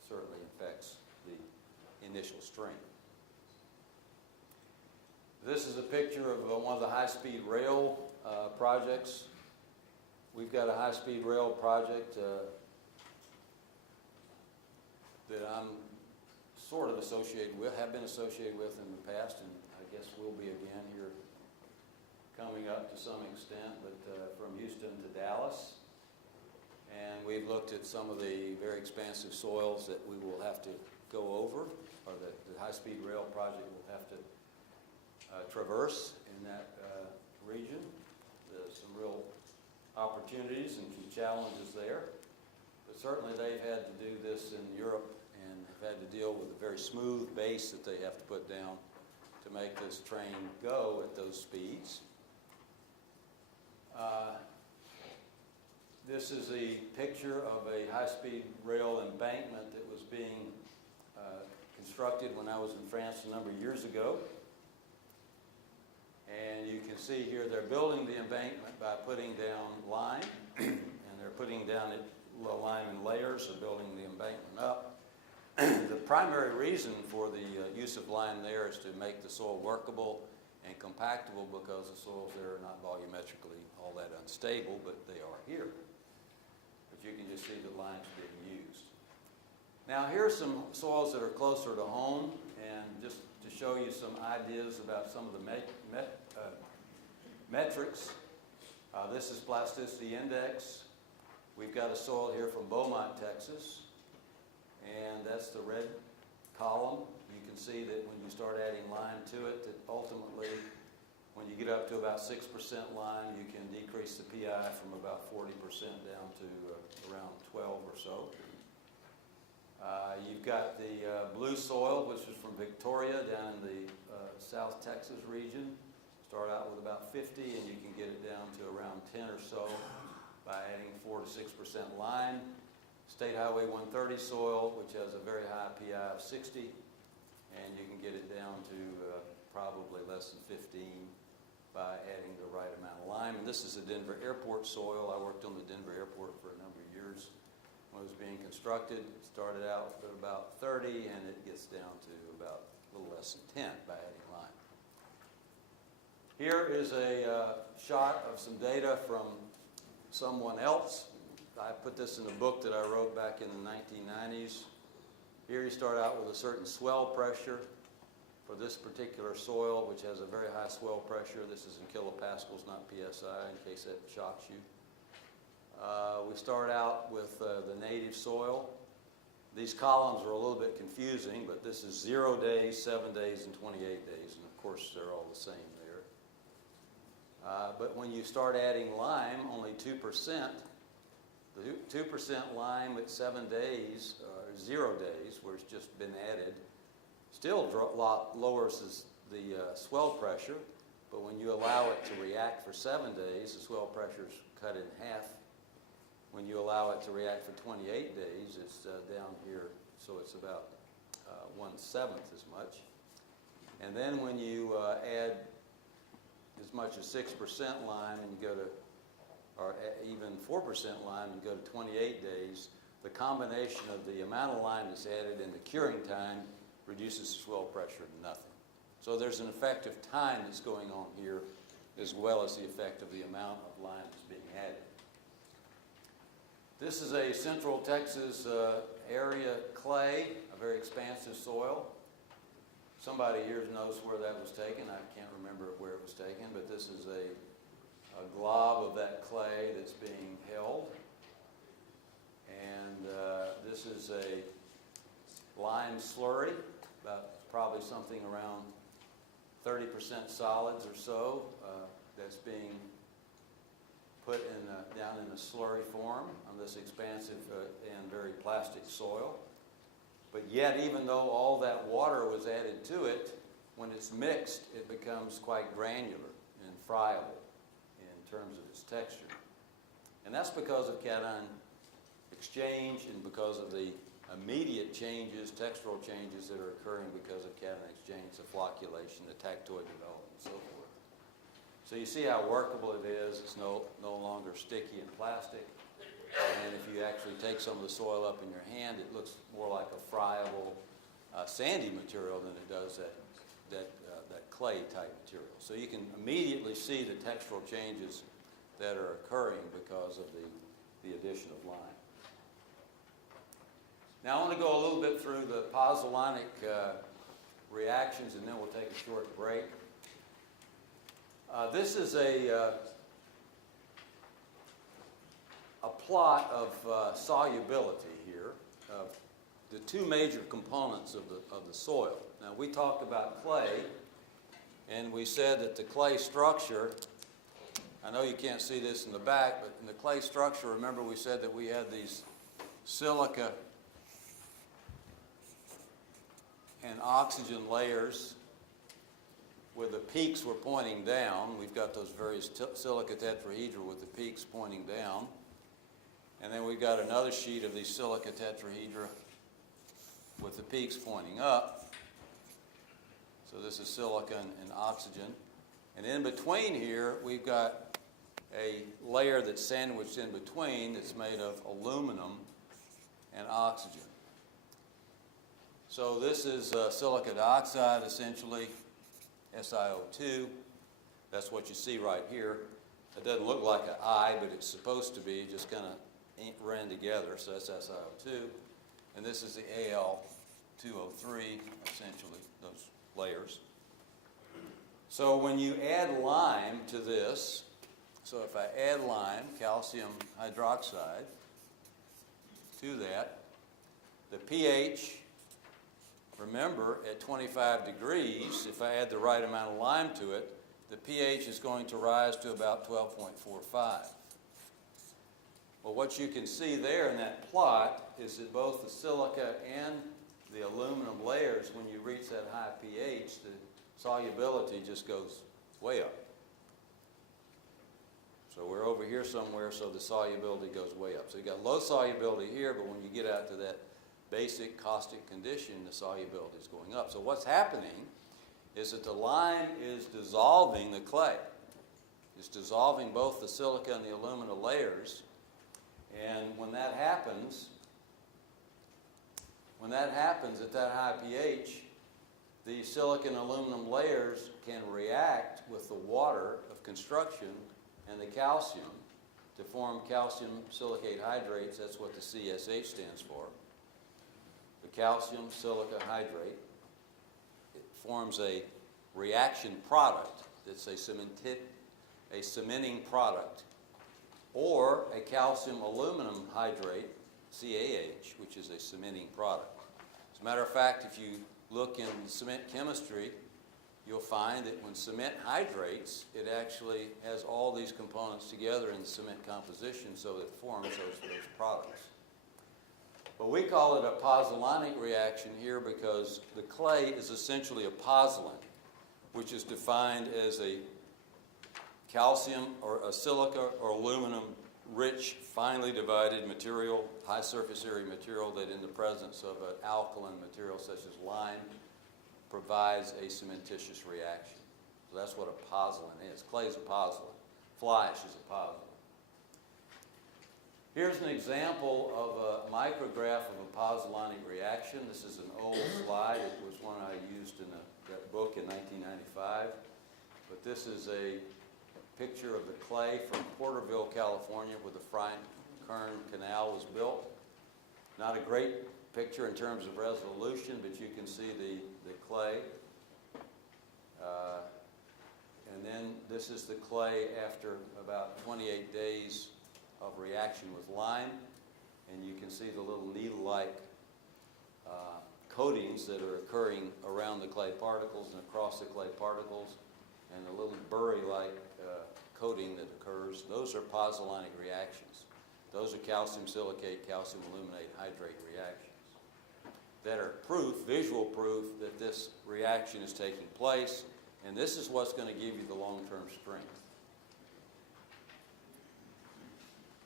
certainly affects the initial strength. This is a picture of one of the high-speed rail projects. We've got a high-speed rail project that I'm sort of associated with, have been associated with in the past, and I guess will be again here coming up to some extent, but from Houston to Dallas. And we've looked at some of the very expansive soils that we will have to go over, or that the high-speed rail project will have to traverse in that region. There's some real opportunities and some challenges there. But certainly they've had to do this in Europe and have had to deal with a very smooth base that they have to put down to to make this train go at those speeds. This is a picture of a high-speed rail embankment that was being constructed when I was in France a number of years ago. And you can see here they're building the embankment by putting down lime, and they're putting down the lime in layers, so building the embankment up. The primary reason for the use of lime there is to make the soil workable and compactable, because the soils there are not volumetrically all that unstable, but they are here. But you can just see the lime's being used. Now here's some soils that are closer to home, and just to show you some ideas about some of the metrics. This is plasticity index. We've got a soil here from Beaumont, Texas, and that's the red column. You can see that when you start adding lime to it, that ultimately, when you get up to about 6% lime, you can decrease the PI from about 40% down to around 12 or so. You've got the blue soil, which is from Victoria down in the South Texas region. Start out with about 50, and you can get it down to around 10 or so by adding 4 to 6% lime. State Highway 130 soil, which has a very high PI of 60, and you can get it down to probably less than 15 by adding the right amount of lime. And this is a Denver Airport soil. I worked on the Denver Airport for a number of years when it was being constructed. It started out at about 30, and it gets down to about a little less than 10 by adding lime. Here is a shot of some data from someone else. I put this in a book that I wrote back in the 1990s. Here you start out with a certain swell pressure for this particular soil, which has a very high swell pressure. This is in kilopascals, not PSI, in case that shocks you. We start out with the native soil. These columns are a little bit confusing, but this is 0 days, 7 days, and 28 days, and of course they're all the same there. But when you start adding lime, only 2%, the 2% lime at 7 days, or 0 days, where it's just been added, still lowers the swell pressure, but when you allow it to react for 7 days, the swell pressure is cut in half. When you allow it to react for 28 days, it's down here, so it's about 1/7 as much. And then when you add as much as 6% lime and you go to, or even 4% lime and go to 28 days, the combination of the amount of lime that's added and the curing time reduces the swell pressure to nothing. So there's an effective time that's going on here, as well as the effect of the amount of lime that's being added. This is a Central Texas area clay, a very expansive soil. Somebody here knows where that was taken. I can't remember where it was taken, but this is a glob of that clay that's being held. And this is a lime slurry, about probably something around 30% solids or so, that's being put in down in a slurry form on this expansive and very plastic soil. But yet, even though all that water was added to it, when it's mixed, it becomes quite granular and friable in terms of its texture. And that's because of cation exchange and because of the immediate changes, textural changes that are occurring because of cation exchange, the flocculation, the tactoid development, and so forth. So you see how workable it is. It's no longer sticky and plastic. And if you actually take some of the soil up in your hand, it looks more like a friable, sandy material than it does that clay type material. So you can immediately see the textural changes that are occurring because of the addition of lime. Now I want to go a little bit through the pozzolanic reactions, and then we'll take a short break. This is a plot of solubility here of the two major components of the soil. Now we talked about clay, and we said that the clay structure, I know you can't see this in the back, but in the clay structure, remember we said that we had these silica and oxygen layers where the peaks were pointing down. We've got those various silica tetrahedra with the peaks pointing down. And then we've got another sheet of these silica tetrahedra with the peaks pointing up. So this is silicon and oxygen. And in between here, we've got a layer that's sandwiched in between that's made of aluminum and oxygen. So this is silica dioxide, essentially, SiO2. That's what you see right here. It doesn't look like an eye, but it's supposed to be. It just kind of ran together, so that's SiO2. And this is the Al2O3, essentially, those layers. So when you add lime to this, so if I add lime, calcium hydroxide, to that, the pH, remember, at 25 degrees, if I add the right amount of lime to it, the pH is going to rise to about 12.45. Well, what you can see there in that plot is that both the silica and the aluminum layers, when you reach that high pH, the solubility just goes way up. So we're over here somewhere, so the solubility goes way up. So you've got low solubility here, but when you get out to that basic caustic condition, the solubility is going up. So what's happening is that the lime is dissolving the clay. It's dissolving both the silica and the alumina layers. And when that happens at that high pH, the silicon aluminum layers can react with the water of construction and the calcium to form calcium silicate hydrates. That's what the CSH stands for. The calcium silica hydrate. It forms a reaction product that's a cementing product, or a calcium aluminum hydrate, CaH, which is a cementing product. As a matter of fact, if you look in cement chemistry, you'll find that when cement hydrates, it actually has all these components together in the cement composition, so it forms those products. But we call it a pozzolanic reaction here because the clay is essentially a pozzolan, which is defined as a calcium or a silica or aluminum rich, finely divided material, high surface area material that in the presence of an alkaline material such as lime provides a cementitious reaction. So that's what a pozzolan is. Clay is a pozzolan. Fly ash is a pozzolan. Here's an example of a micrograph of a pozzolanic reaction. This is an old slide. It was one I used in that book in 1995. But this is a picture of the clay from Porterville, California, where the Frank Kern Canal was built. Not a great picture in terms of resolution, but you can see the clay. And then this is the clay after about 28 days of reaction with lime. And you can see the little needle-like coatings that are occurring around the clay particles and across the clay particles, and the little burry-like coating that occurs. Those are pozzolanic reactions. Those are calcium silicate, calcium aluminate hydrate reactions that are proof, visual proof, that this reaction is taking place, and this is what's going to give you the long-term strength.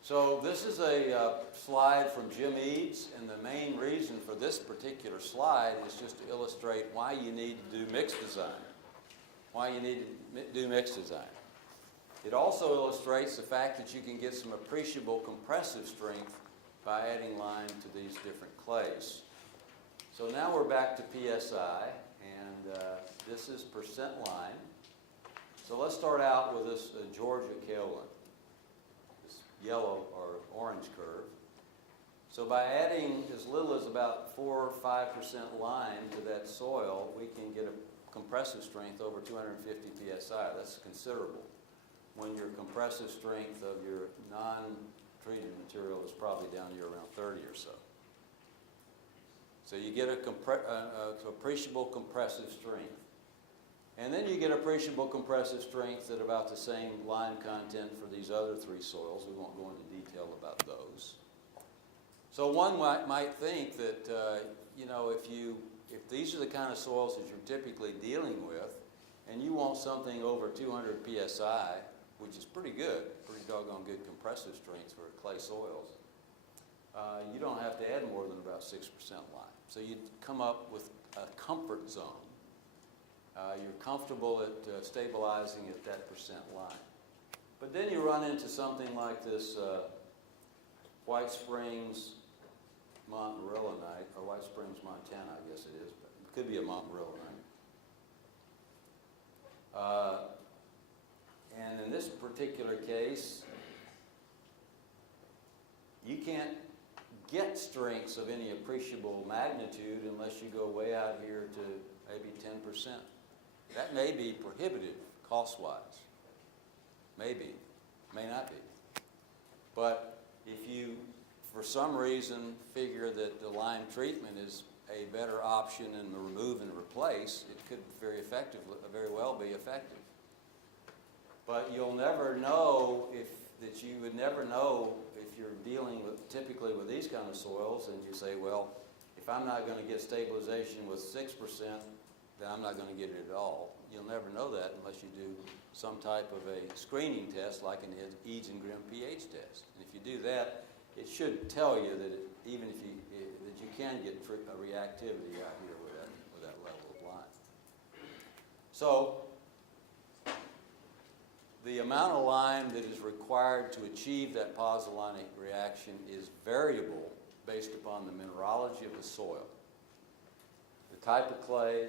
So this is a slide from Jim Eads, and the main reason for this particular slide is just to illustrate why you need to do mix design. Why you need to do mix design. It also illustrates the fact that you can get some appreciable compressive strength by adding lime to these different clays. So now we're back to PSI, and this is percent lime. So let's start out with this Georgia kaolin, this yellow or orange curve. So by adding as little as about 4 or 5% lime to that soil, we can get a compressive strength over 250 psi. That's considerable, when your compressive strength of your non-treated material is probably down here around 30 or so. So you get a appreciable compressive strength. And then you get appreciable compressive strength at about the same lime content for these other three soils. We won't go into detail about those. So one might think that, if these are the kind of soils that you're typically dealing with, and you want something over 200 psi, which is pretty good, pretty doggone good compressive strength for clay soils, you don't have to add more than about 6% lime. So you come up with a comfort zone. You're comfortable at stabilizing at that percent lime. But then you run into something like this White Springs Montmorillonite, or White Springs, Montana, I guess it is, but it could be a Montmorillonite. And in this particular case, you can't get strengths of any appreciable magnitude unless you go way out here to maybe 10%. That may be prohibitive cost-wise. Maybe, may not be. But if you, for some reason, figure that the lime treatment is a better option than the remove and replace, it could very well be effective. But you'll never know you would never know if you're dealing with, typically with these kind of soils, and you say, well, if I'm not going to get stabilization with 6%, then I'm not going to get it at all. You'll never know that unless you do some type of a screening test, like an Eads and Grimm pH test. And if you do that, it should tell you that even if that you can get a reactivity out here with that level of lime. So the amount of lime that is required to achieve that pozzolanic reaction is variable based upon the mineralogy of the soil, the type of clay,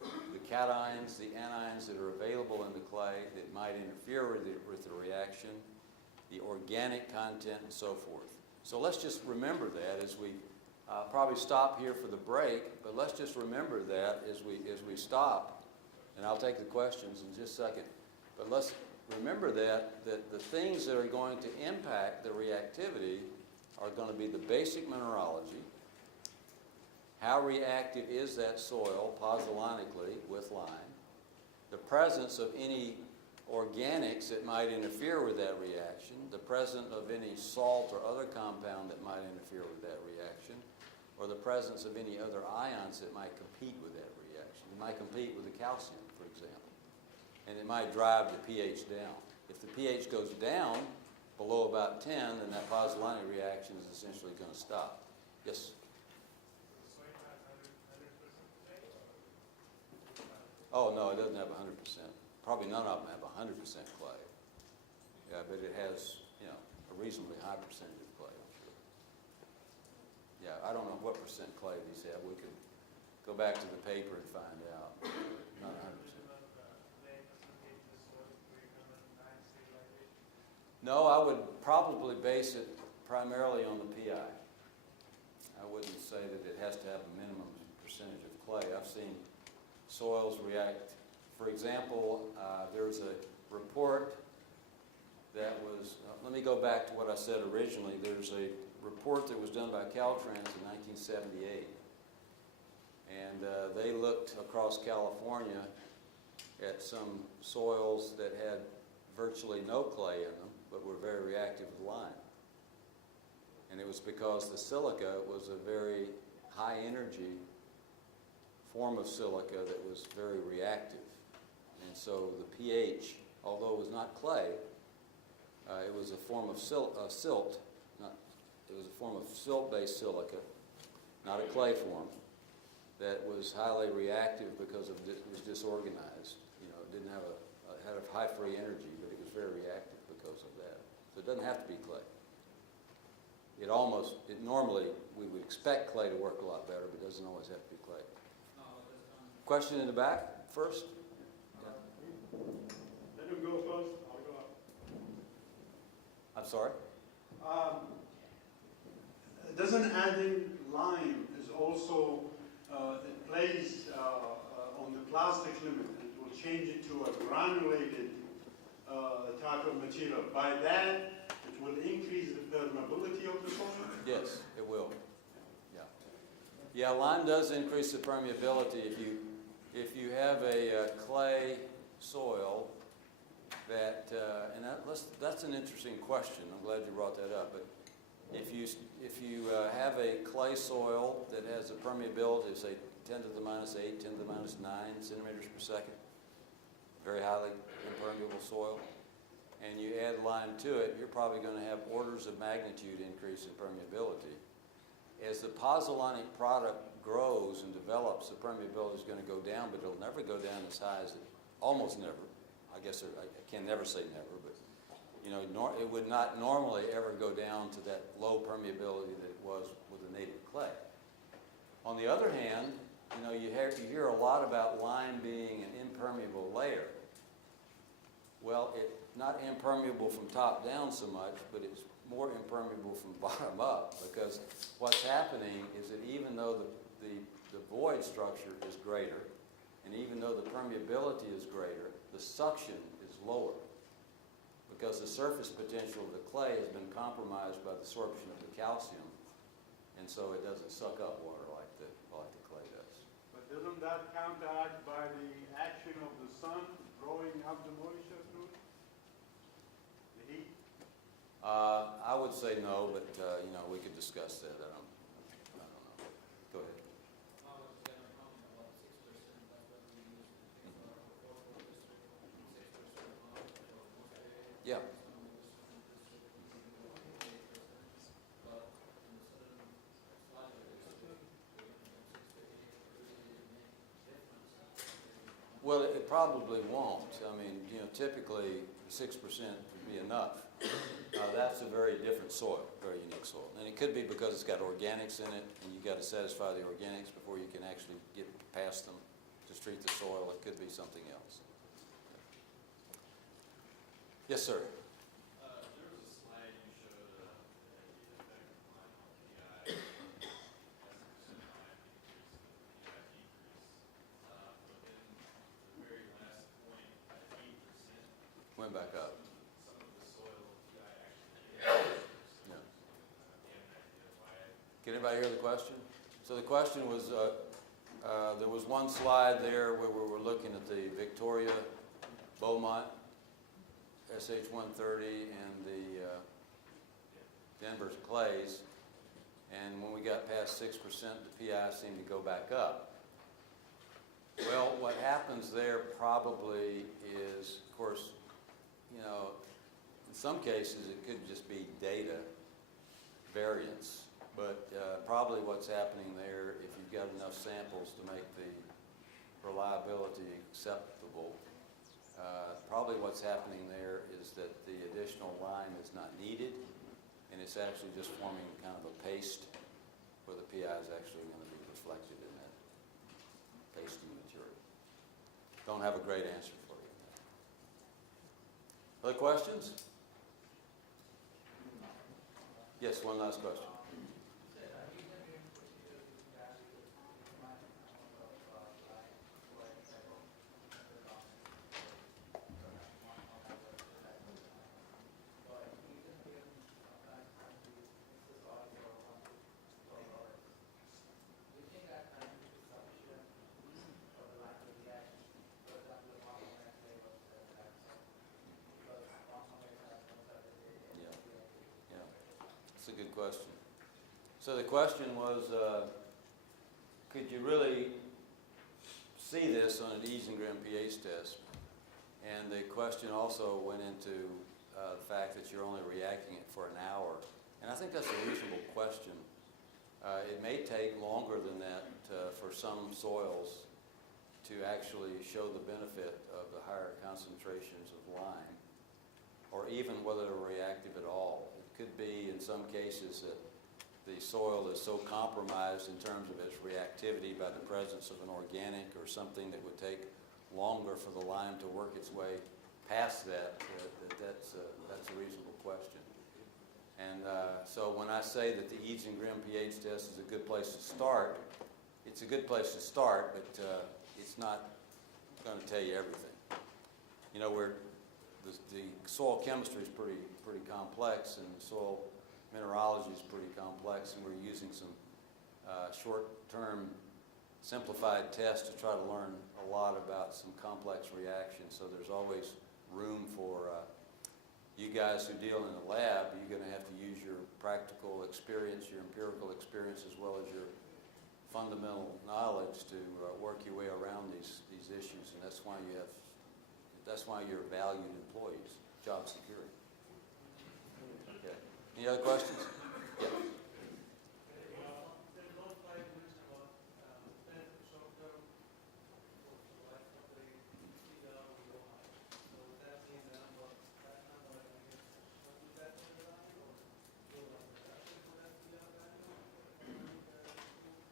the cations, the anions that are available in the clay that might interfere with the reaction, the organic content, and so forth. So let's just remember that as we probably stop here for the break, but let's just remember that as we stop, and I'll take the questions in just a second. But let's remember that the things that are going to impact the reactivity are going to be the basic mineralogy, how reactive is that soil pozzolanically with lime, the presence of any organics that might interfere with that reaction, the presence of any salt or other compound that might interfere with that reaction, or the presence of any other ions that might compete with that reaction. It might compete with the calcium, for example, and it might drive the pH down. If the pH goes down below about 10, then that pozzolanic reaction is essentially going to stop. Yes? Oh, no, it doesn't have 100%. Probably none of them have 100% clay. Yeah, but it has, a reasonably high percentage of clay, I'm sure. Yeah, I don't know what percent clay these have. We could go back to the paper and find out. Not 100%. No, I would probably base it primarily on the PI. I wouldn't say that it has to have a minimum percentage of clay. I've seen soils react. For example, there's a report that was, let me go back to what I said originally. There's a report that was done by Caltrans in 1978. And they looked across California at some soils that had virtually no clay in them, but were very reactive with lime. And it was because the silica was a very high energy form of silica that was very reactive. And so the pH, although it was not clay, it was a form of silt, it was a form of silt-based silica, not a clay form, that was highly reactive because of it was disorganized. It didn't have had a high free energy, but it was very reactive because of that. So it doesn't have to be clay. Normally, we would expect clay to work a lot better, but it doesn't always have to be clay. Question in the back first? Yeah. Let him go first, I'll go up. I'm sorry? Doesn't adding lime is also, it plays on the plastic limit. It will change it to a granulated type of material. By that, it will increase the permeability of the soil? Yes, it will. Yeah. Yeah, lime does increase the permeability. If you have a clay soil that, that's an interesting question. I'm glad you brought that up. But if you have a clay soil that has a permeability of say 10 to the minus 8, 10 to the minus 9 centimeters per second, very highly impermeable soil, and you add lime to it, you're probably going to have orders of magnitude increase in permeability. As the pozzolanic product grows and develops, the permeability is going to go down, but it'll never go down as high as it, almost never. I guess I can never say never, but you know, it would not normally ever go down to that low permeability that it was with the native clay. On the other hand, you know, you hear a lot about lime being an impermeable layer. Well, it's not impermeable from top down so much, but it's more impermeable from bottom up, because what's happening is that even though the void structure is greater, and even though the permeability is greater, the suction is lower, because the surface potential of the clay has been compromised by the absorption of the calcium, and so it doesn't suck up water like the clay does. But isn't that counteracted by the action of the sun drawing up the moisture through it? The heat? I would say no, but you know, we could discuss that. I don't know. Go ahead. Yeah. Well, it probably won't. I mean, you know, typically 6% would be enough. That's a very different soil, very unique soil. And it could be because it's got organics in it, and you've got to satisfy the organics before you can actually get past them to treat the soil. It could be something else. Yes, sir. There was a slide you showed the effective line on PI as a percent line increase, the PI decrease. But then the very last point at 8%. Went back up. Some of the soil PI actually hit 8%. Yeah. Do you have an idea why? Can anybody hear the question? So the question was, there was one slide there where we were looking at the Victoria Beaumont SH130 and the Denver's clays, and when we got past 6%, the PI seemed to go back up. Well, what happens there probably is, of course, you know, in some cases it could just be data variance, but probably what's happening there, if you've got enough samples to make the reliability acceptable, probably what's happening there is that the additional lime is not needed, and it's actually just forming kind of a paste where the PI is actually going to be reflected in that pasty material. Don't have a great answer for you. Other questions? Yes, one last question. That's a good question. So the question was, could you really see this on an Isengrim pH test? And the question also went into the fact that you're only reacting it for an hour. And I think that's a reasonable question. It may take longer than that for some soils to actually show the benefit of the higher concentrations of lime, or even whether they're reactive at all. It could be in some cases that the soil is so compromised in terms of its reactivity by the presence of an organic or something that would take longer for the lime to work its way past that, that's a reasonable question. And so when I say that the Isengrim pH test is a good place to start, it's a good place to start, but it's not going to tell you everything. You know, the soil chemistry is pretty complex, and the soil mineralogy is pretty complex, and we're using some short-term simplified tests to try to learn a lot about some complex reactions. So there's always room for you guys who deal in the lab. You're going to have to use your practical experience, your empirical experience, as well as your fundamental knowledge to work your way around these issues, and that's why you have That's why you're valued employees, job security. Okay. Any other questions? Yeah.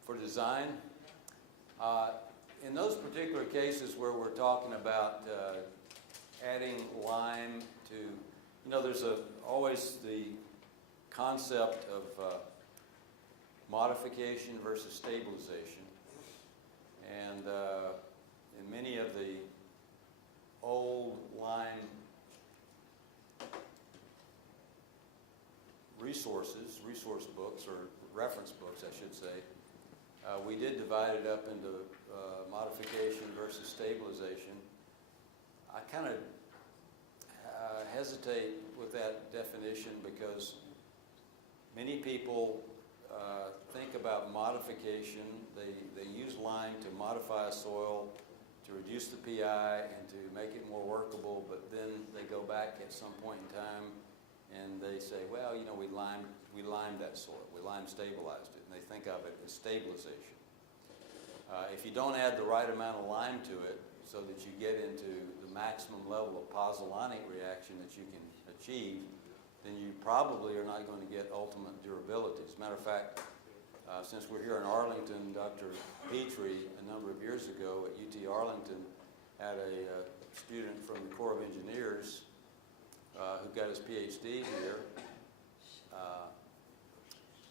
For design, in those particular cases where we're talking about adding lime to, you know, there's always the concept of modification versus stabilization. And in many of the old lime resource books, or reference books, I should say, we did divide it up into modification versus stabilization. I kind of hesitate with that definition because many people think about modification. They use lime to modify a soil, to reduce the PI, and to make it more workable, but then they go back at some point in time and they say, well, you know, we limed that soil, we lime stabilized it, and they think of it as stabilization. If you don't add the right amount of lime to it so that you get into the maximum level of pozzolanic reaction that you can achieve, then you probably are not going to get ultimate durability. As a matter of fact, since we're here in Arlington, Dr. Petrie, a number of years ago at UT Arlington, had a student from the Corps of Engineers who got his PhD here,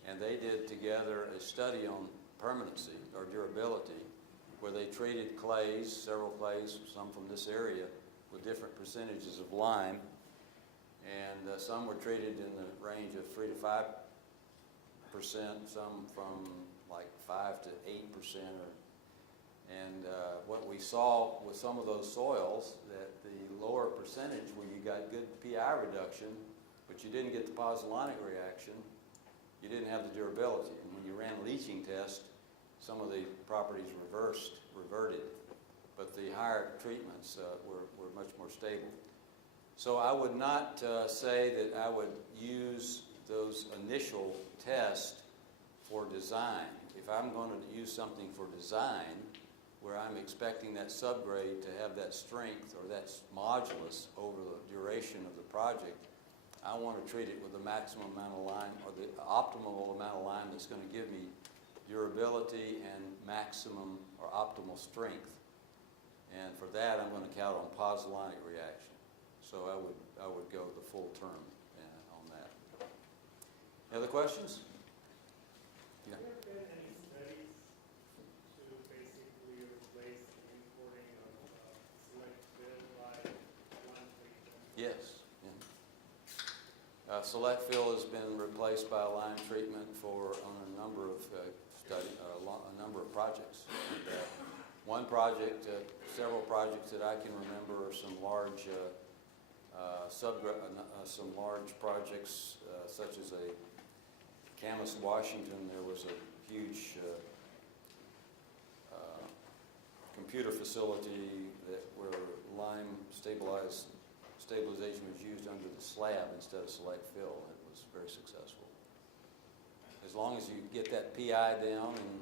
and they did together a study on permanency or durability, where they treated clays, several clays, some from this area, with different percentages of lime, and some were treated in the range of 3 to 5%, some from like 5 to 8%, and what we saw with some of those soils, that the lower percentage where you got good PI reduction, but you didn't get the pozzolanic reaction, you didn't have the durability. And when you ran leaching tests, some of the properties reverted, but the higher treatments were much more stable. So I would not say that I would use those initial tests for design. If I'm going to use something for design, where I'm expecting that subgrade to have that strength or that modulus over the duration of the project, I want to treat it with the maximum amount of lime, or the optimal amount of lime that's going to give me durability and maximum or optimal strength. And for that, I'm going to count on pozzolanic reaction. So I would go the full term on that. Any other questions? Yeah. Have there been any studies to basically replace the importing of select fill by lime treatment? Yes. Yeah. Select fill has been replaced by lime treatment on a number of a number of projects. And, one project, several projects that I can remember are some large projects, such as a Camas, Washington. There was a huge computer facility where lime stabilization was used under the slab instead of select fill. It was very successful. As long as you get that PI down and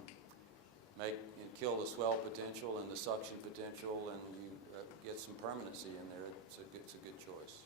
kill the swell potential and the suction potential, and you get some permanency in there, it's a good choice.